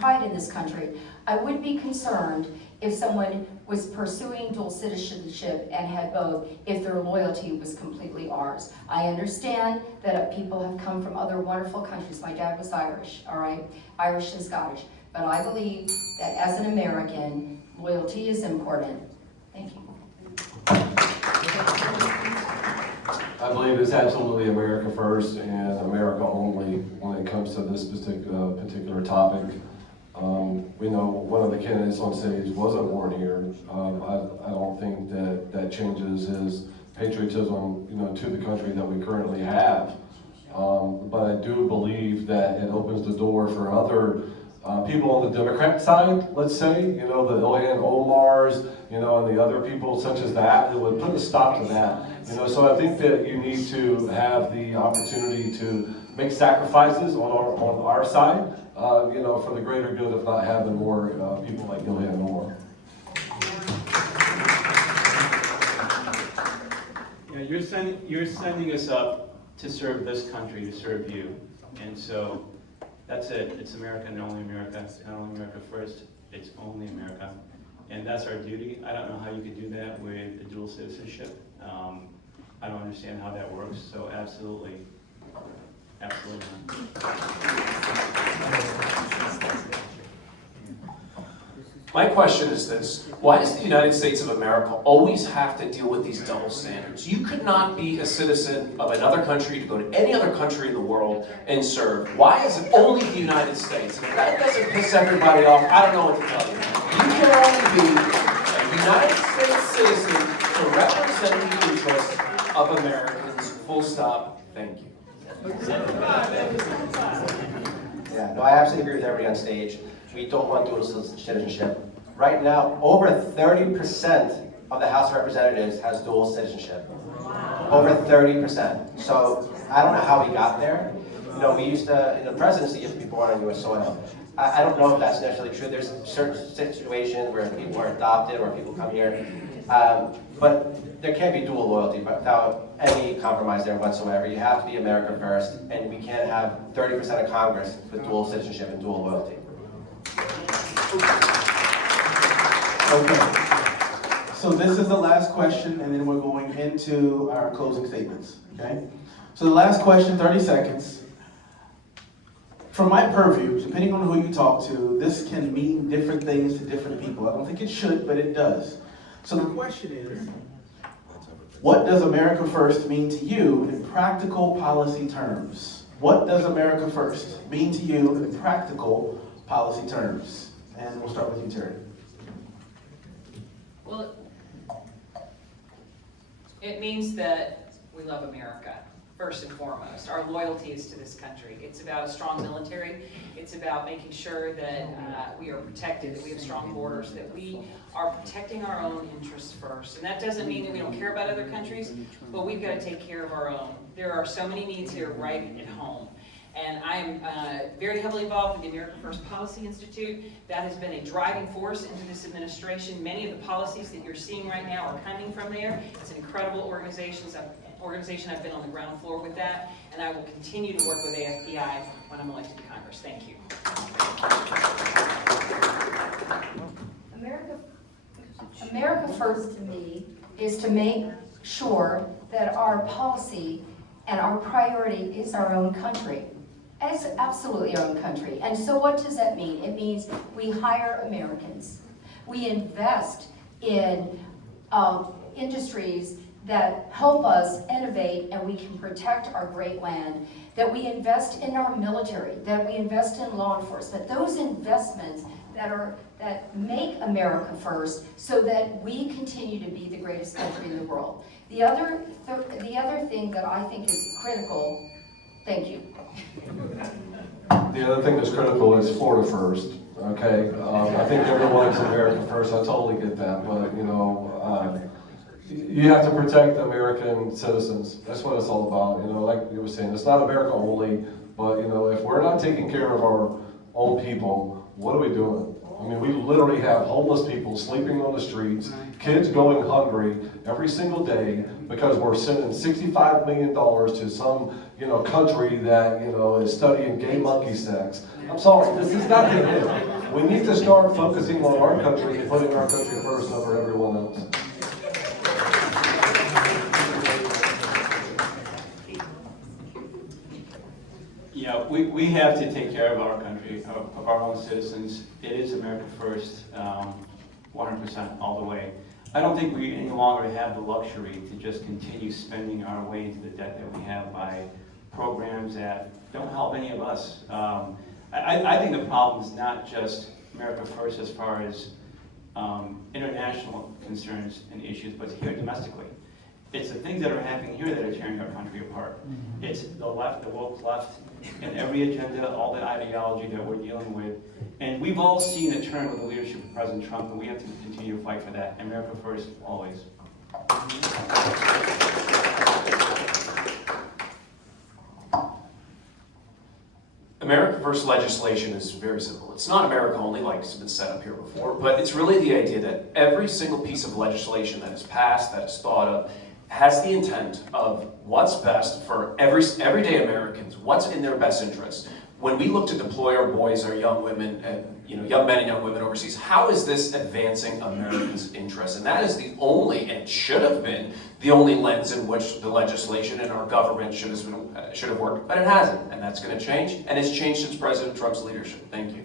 pride in this country. I would be concerned if someone was pursuing dual citizenship and had both, if their loyalty was completely ours. I understand that people have come from other wonderful countries. My dad was Irish, all right? Irish and Scottish. But I believe that as an American, loyalty is important. Thank you. I believe it's absolutely America first and America only when it comes to this particular topic. We know one of the candidates on stage wasn't born here. I don't think that changes his patriotism, to the country that we currently have. But I do believe that it opens the door for other people on the Democrat side, let's say, the Ilhan Omars, and the other people such as that would put a stop to that. So I think that you need to have the opportunity to make sacrifices on our side, for the greater good of not having more people like Ilhan Omar. You're sending us up to serve this country, to serve you, and so that's it. It's America and only America. It's not only America first, it's only America. And that's our duty. I don't know how you could do that with a dual citizenship. I don't understand how that works, so absolutely. Absolutely not. My question is this: why does the United States of America always have to deal with these double standards? You could not be a citizen of another country to go to any other country in the world and serve. Why is it only the United States? And if that doesn't piss everybody off, I don't know what to tell you. You can only be a United States citizen to represent the interests of Americans. Full stop. Thank you. Yeah, no, I absolutely agree with everybody on stage. We don't want dual citizenship. Right now, over 30% of the House of Representatives has dual citizenship. Over 30%. So I don't know how we got there. We used to, in the presidency, you have to be born on U.S. soil. I don't know if that's necessarily true. There's certain situations where people are adopted or people come here. But there can't be dual loyalty without any compromise there whatsoever. You have to be America first, and we can't have 30% of Congress with dual citizenship and dual loyalty. Okay. So this is the last question, and then we're going into our closing statements, okay? So the last question, 30 seconds. From my purview, depending on who you talk to, this can mean different things to different people. I don't think it should, but it does. So the question is, what does America First mean to you in practical policy terms? What does America First mean to you in practical policy terms? And we'll start with you, Terry. Well, it means that we love America. first and foremost. Our loyalty is to this country. It's about a strong military. It's about making sure that we are protected, that we have strong borders, that we are protecting our own interests first. And that doesn't mean that we don't care about other countries, but we've got to take care of our own. There are so many needs here right at home. And I am very heavily involved with the America First Policy Institute. That has been a driving force into this administration. Many of the policies that you're seeing right now are coming from there. It's an incredible organization. I've been on the ground floor with that, and I will continue to work with AFPI when I'm elected to Congress. Thank you. America First to me is to make sure that our policy and our priority is our own country. It's absolutely our own country. And so what does that mean? It means we hire Americans. We invest in industries that help us innovate and we can protect our great land, that we invest in our military, that we invest in law enforcement, those investments that make America first so that we continue to be the greatest country in the world. The other thing that I think is critical, thank you. The other thing that's critical is Florida first, okay? I think everyone's America first, I totally get that, but you know, you have to protect American citizens. That's what it's all about, you know, like you were saying, it's not America only, but you know, if we're not taking care of our own people, what are we doing? I mean, we literally have homeless people sleeping on the streets, kids going hungry every single day because we're sending $65 million to some, you know, country that, you know, is studying gay monkey sex. I'm sorry, this is not gonna hit. We need to start focusing on our country and putting our country first over everyone else. Yeah, we have to take care of our country, of our own citizens. It is America first, 100% all the way. I don't think we any longer have the luxury to just continue spending our way into the debt that we have by programs that don't help any of us. I think the problem is not just America first as far as international concerns and issues, but here domestically. It's the things that are happening here that are tearing our country apart. It's the left, the woke left, and every agenda, all the ideology that we're dealing with. And we've all seen a turn with the leadership of President Trump, and we have to continue to fight for that. America first, always. America First legislation is very simple. It's not America only, like has been set up here before, but it's really the idea that every single piece of legislation that is passed, that is thought of, has the intent of what's best for everyday Americans, what's in their best interest. When we look to deploy our boys, our young women, and young men and young women overseas, how is this advancing Americans' interests? And that is the only, and should have been, the only lens in which the legislation and our government should have worked, but it hasn't, and that's going to change, and it's changed since President Trump's leadership. Thank you.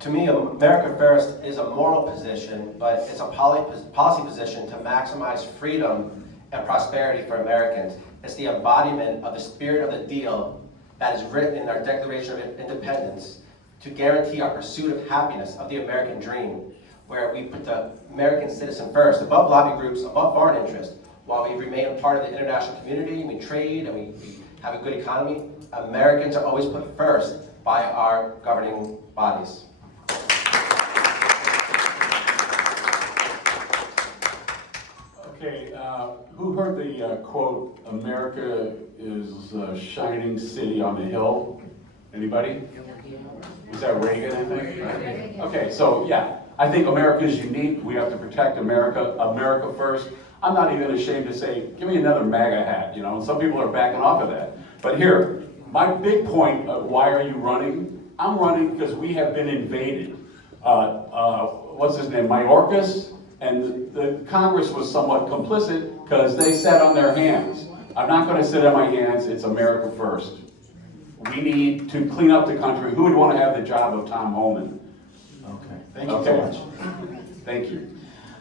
To me, America First is a moral position, but it's a policy position to maximize freedom and prosperity for Americans. It's the embodiment of the spirit of the deal that is written in our Declaration of Independence to guarantee our pursuit of happiness, of the American dream, where we put the American citizen first, above lobby groups, above foreign interests, while we remain a part of the international community, we trade, and we have a good economy. Americans are always put first by our governing bodies. Okay, who heard the quote, "America is a shining city on a hill"? Anybody? Was that Reagan, I think? Okay, so yeah, I think America is unique. We have to protect America, America first. I'm not even ashamed to say, give me another MAGA hat, and some people are backing off of that. But here, my big point of why are you running? I'm running because we have been invaded. What's his name, Mayorkas? And the Congress was somewhat complicit because they sat on their hands. I'm not going to sit on my hands. It's America first. We need to clean up the country. Who would want to have the job of Tom Homan? Okay, thank you so much. Thank you.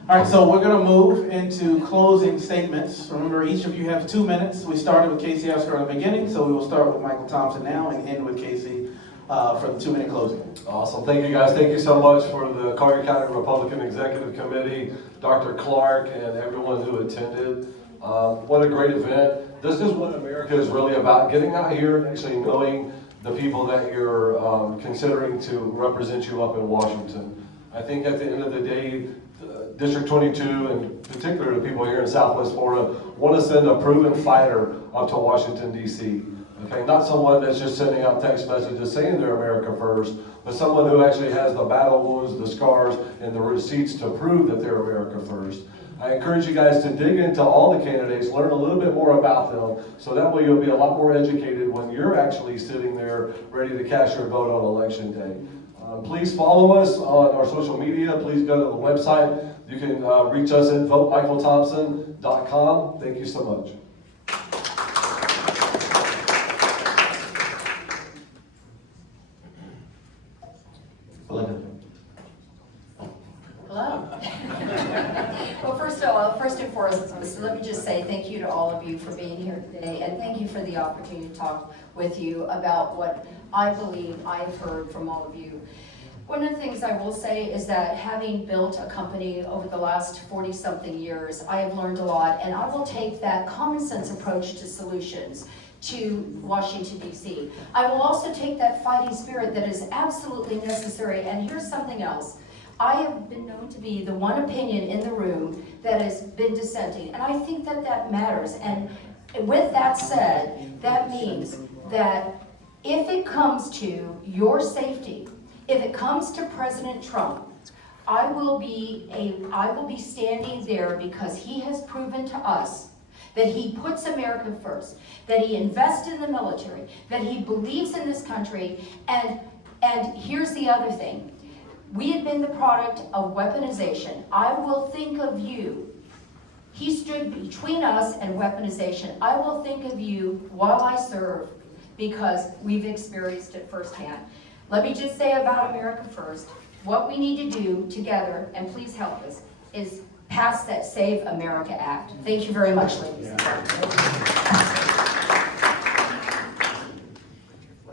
All right, so we're going to move into closing statements. Remember, each of you have 2 minutes. We started with Casey Esker at the beginning, so we will start with Michael Thompson now and end with Casey for the 2-minute closing. Awesome, thank you guys. Thank you so much for the Collier County Republican Executive Committee, Dr. Clark, and everyone who attended. What a great event. This is what America is really about, getting out here and actually knowing the people that you're considering to represent you up in Washington. I think at the end of the day, District 22, in particular the people here in Southwest Florida, want to send a proven fighter up to Washington, D.C. Okay, not someone that's just sending out text messages saying they're America first, but someone who actually has the battle wounds, the scars, and the receipts to prove that they're America first. I encourage you guys to dig into all the candidates, learn a little bit more about them, so that way you'll be a lot more educated when you're actually sitting there ready to cast your vote on Election Day. Please follow us on our social media. Please go to the website. You can reach us at votemichaelthompson.com. Thank you so much. Hello. Well, first and foremost, let me just say thank you to all of you for being here today, and thank you for the opportunity to talk with you about what I believe I've heard from all of you. One of the things I will say is that having built a company over the last 40-something years, I have learned a lot, and I will take that common sense approach to solutions to Washington, D.C. I will also take that fighting spirit that is absolutely necessary, and here's something else. I have been known to be the one opinion in the room that has been dissenting, and I think that that matters. And with that said, that means that if it comes to your safety, if it comes to President Trump, I will be standing there because he has proven to us that he puts America first, that he invests in the military, that he believes in this country, and here's the other thing. We have been the product of weaponization. I will think of you. He stood between us and weaponization. I will think of you while I serve because we've experienced it firsthand. Let me just say about America First, what we need to do together, and please help us, is pass that Save America Act. Thank you very much, ladies and gentlemen.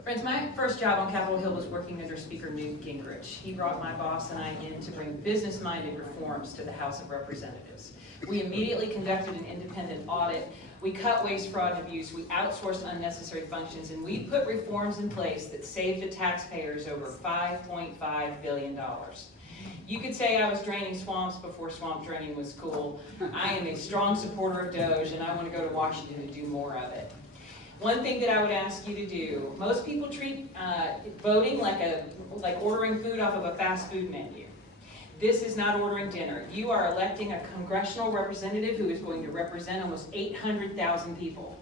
Friends, my first job on Capitol Hill was working under Speaker Newt Gingrich. He brought my boss and I in to bring business-minded reforms to the House of Representatives. We immediately conducted an independent audit. We cut waste, fraud, and abuse. We outsourced unnecessary functions, and we put reforms in place that saved the taxpayers over $5.5 billion. You could say I was draining swamps before swamp draining was cool. I am a strong supporter of DOJ, and I want to go to Washington to do more of it. One thing that I would ask you to do, most people treat voting like ordering food off of a fast food menu. This is not ordering dinner. You are electing a congressional representative who is going to represent almost 800,000 people.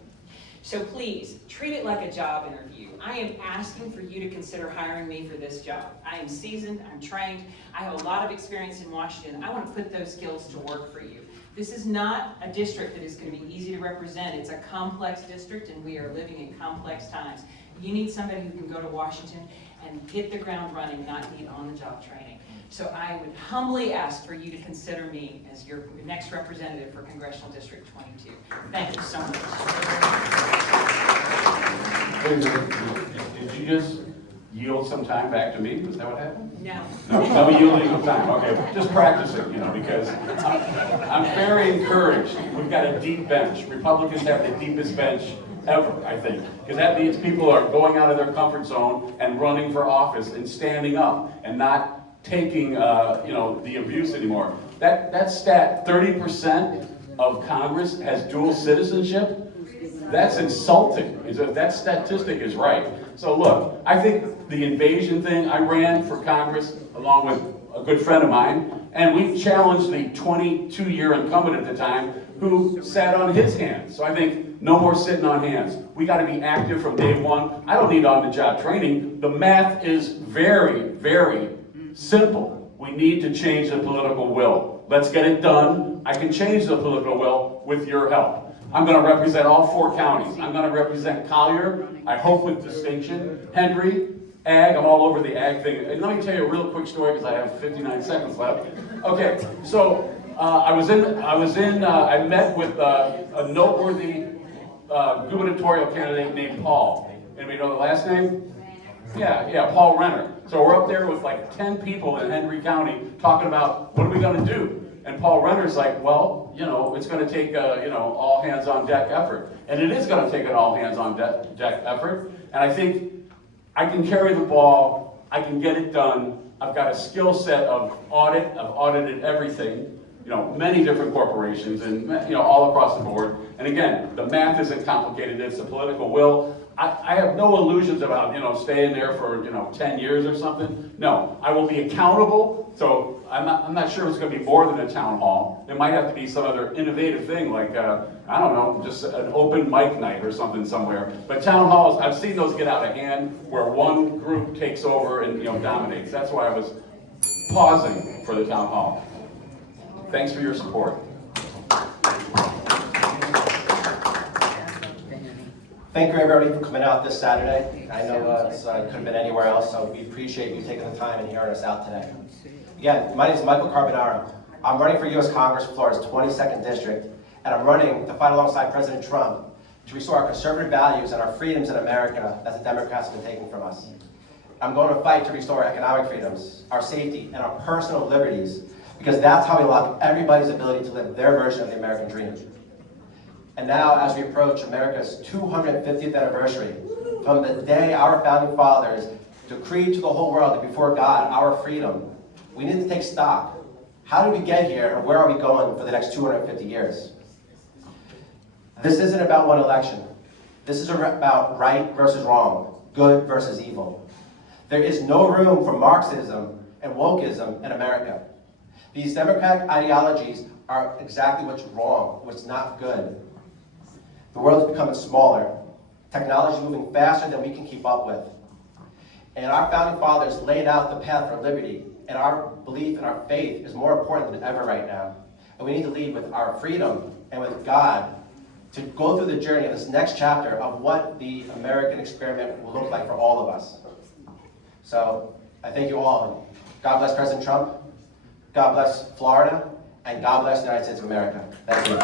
So please, treat it like a job interview. I am asking for you to consider hiring me for this job. I am seasoned, I'm trained, I have a lot of experience in Washington. I want to put those skills to work for you. This is not a district that is going to be easy to represent. It's a complex district, and we are living in complex times. You need somebody who can go to Washington and hit the ground running, not need on-the-job training. So I would humbly ask for you to consider me as your next representative for Congressional District 22. Thank you so much. Did you just yield some time back to me? Was that what happened? No. No yielding of time, okay, just practicing, because I'm very encouraged. We've got a deep bench. Republicans have the deepest bench ever, I think, because that means people are going out of their comfort zone and running for office and standing up and not taking, the abuse anymore. That stat, 30% of Congress has dual citizenship, that's insulting, if that statistic is right. So look, I think the invasion thing, I ran for Congress along with a good friend of mine, and we challenged the 22-year incumbent at the time who sat on his hands. So I think no more sitting on hands. We got to be active from day one. I don't need on-the-job training. The math is very, very simple. We need to change the political will. Let's get it done. I can change the political will with your help. I'm going to represent all 4 counties. I'm going to represent Collier, I hope with distinction, Henry, Ag, I'm all over the Ag thing. And let me tell you a real quick story because I have 59 seconds left. Okay, so I met with a noteworthy gubernatorial candidate named Paul. Anybody know the last name? Yeah, Paul Renner. So we're up there with like 10 people in Henry County talking about what are we gonna do? And Paul Renner's like, well, you know, it's gonna take a, you know, all hands on deck effort. And it is gonna take an all hands on deck effort. And I think I can carry the ball, I can get it done. I've got a skill set of audit, I've audited everything, you know, many different corporations and, you know, all across the board. And again, the math isn't complicated, it's the political will. I have no illusions about, you know, staying there for, you know, 10 years or something. No, I will be accountable, so I'm not sure it's gonna be more than a town hall. It might have to be some other innovative thing, like, I don't know, just an open mic night or something somewhere. But town halls, I've seen those get out of hand, where one group takes over and, you know, dominates. That's why I was pausing for the town hall. Thanks for your support. Thank you everybody for coming out this Saturday. I know it could have been anywhere else, so we appreciate you taking the time and hearing us out today. Again, my name is Michael Carbonara. I'm running for U.S. Congress, Florida's 22nd District, and I'm running to fight alongside President Trump to restore our conservative values and our freedoms in America that the Democrats have been taking from us. I'm going to fight to restore our economic freedoms, our safety, and our personal liberties, because that's how we unlock everybody's ability to live their version of the American dream. And now, as we approach America's 250th anniversary, from the day our founding fathers decreed to the whole world that before God, our freedom, we need to take stock. How did we get here, and where are we going for the next 250 years? This isn't about one election. This is about right versus wrong, good versus evil. There is no room for Marxism and wokeism in America. These democratic ideologies are exactly what's wrong, what's not good. The world is becoming smaller. Technology is moving faster than we can keep up with. And our founding fathers laid out the path for liberty, and our belief and our faith is more important than ever right now. And we need to lead with our freedom and with God to go through the journey of this next chapter of what the American experiment will look like for all of us. So I thank you all. God bless President Trump. God bless Florida. And God bless the United States of America. Thank you.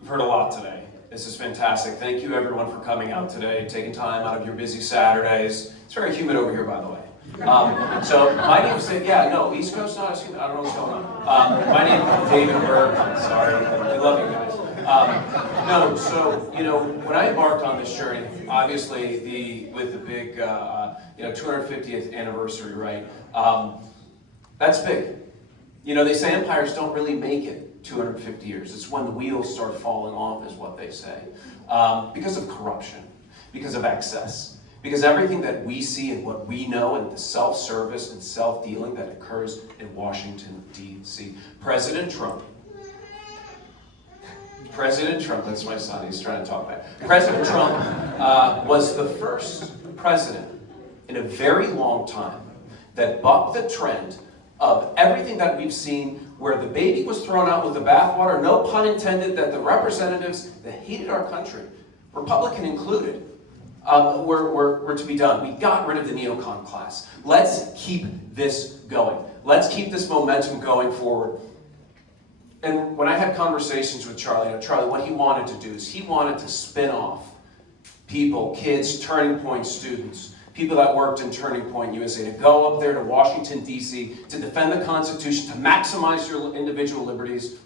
We've heard a lot today. This is fantastic. Thank you everyone for coming out today, taking time out of your busy Saturdays. It's very humid over here, by the way. So my name's, East Coast not as humid. I don't know what's going on. My name is David Burke. Sorry, I love you guys. When I embarked on this journey, obviously with the big, 250th anniversary, right? That's big. You know, they say empires don't really make it 250 years. It's when the wheels start falling off, is what they say. Because of corruption, because of excess, because everything that we see and what we know and the self-service and self-dealing that occurs in Washington, D.C. President Trump, that's my son, he's trying to talk back. President Trump was the first president in a very long time that bucked the trend of everything that we've seen, where the baby was thrown out with the bathwater, no pun intended, that the representatives that hated our country, Republican included, were to be done. We got rid of the neocon class. Let's keep this going. Let's keep this momentum going forward. And when I had conversations with Charlie, what he wanted to do is he wanted to spin off people, kids, Turning Point students, people that worked in Turning Point USA, to go up there to Washington, D.C., to defend the Constitution, to maximize your individual liberties.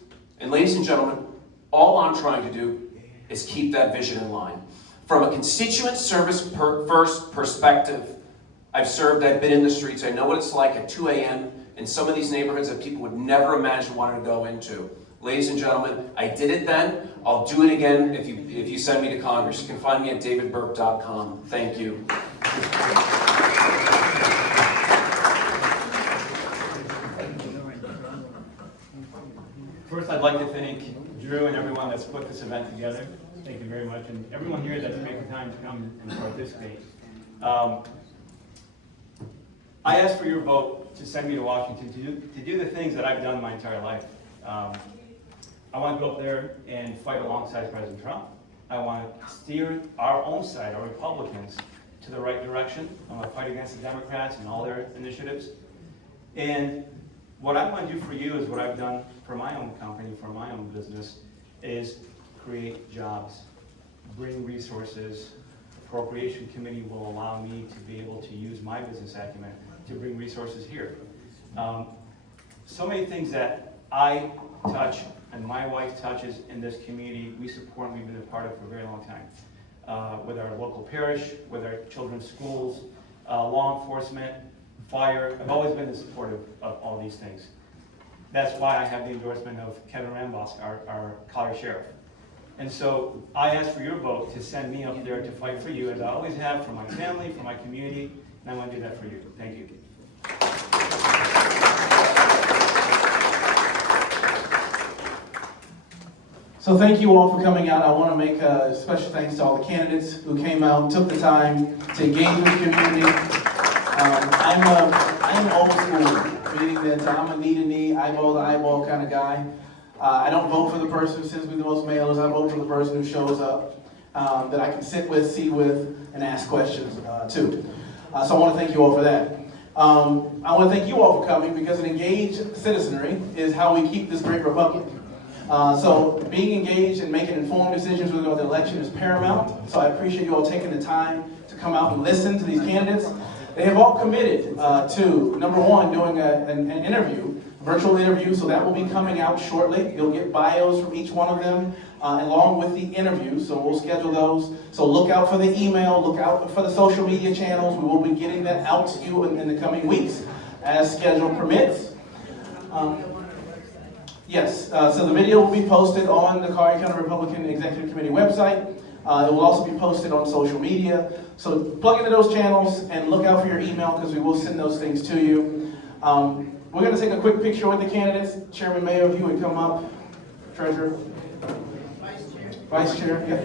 And ladies and gentlemen, all I'm trying to do is keep that vision in line. From a constituent service first perspective, I've served, I've been in the streets, I know what it's like at 2 a.m. in some of these neighborhoods that people would never imagine wanting to go into. Ladies and gentlemen, I did it then, I'll do it again if you send me to Congress. You can find me at davidburke.com. Thank you. First, I'd like to thank Drew and everyone that's put this event together. Thank you very much, and everyone here that's making time to come and participate. I asked for your vote to send me to Washington to do the things that I've done my entire life. I want to go up there and fight alongside President Trump. I want to steer our own side, our Republicans, to the right direction. I want to fight against the Democrats and all their initiatives. And what I want to do for you is what I've done for my own company, for my own business, is create jobs, bring resources. Appropriation Committee will allow me to be able to use my business acumen to bring resources here. So many things that I touch and my wife touches in this community, we support and we've been a part of for a very long time. With our local parish, with our children's schools, law enforcement, fire. I've always been in support of all these things. That's why I have the endorsement of Kevin Rambosk, our Collier Sheriff. And so I ask for your vote to send me up there to fight for you, as I always have, for my family, for my community, and I want to do that for you. Thank you. So thank you all for coming out. I want to make a special thanks to all the candidates who came out and took the time to engage with the community. I'm old school, meaning that I'm a knee-to-knee, eyeball-to-eyeball kind of guy. I don't vote for the person who sends me the most mailers. I vote for the person who shows up, that I can sit with, see with, and ask questions to. So I want to thank you all for that. I want to thank you all for coming, because an engaged citizenry is how we keep this great republic. So being engaged and making informed decisions with the election is paramount. So I appreciate you all taking the time to come out and listen to these candidates. They have all committed to, number one, doing an interview, a virtual interview, so that will be coming out shortly. You'll get bios from each one of them, along with the interview, so we'll schedule those. So look out for the email, look out for the social media channels. We will be getting that out to you in the coming weeks, as schedule permits. Yes, so the video will be posted on the Collier County Republican Executive Committee website. It will also be posted on social media. So plug into those channels and look out for your email, because we will send those things to you. We're going to take a quick picture with the candidates. Chairman Mayo, if you would come up. Treasurer. Vice Chair. Yeah.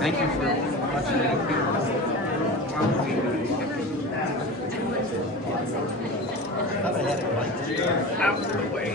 Thank you for watching. Out of the way.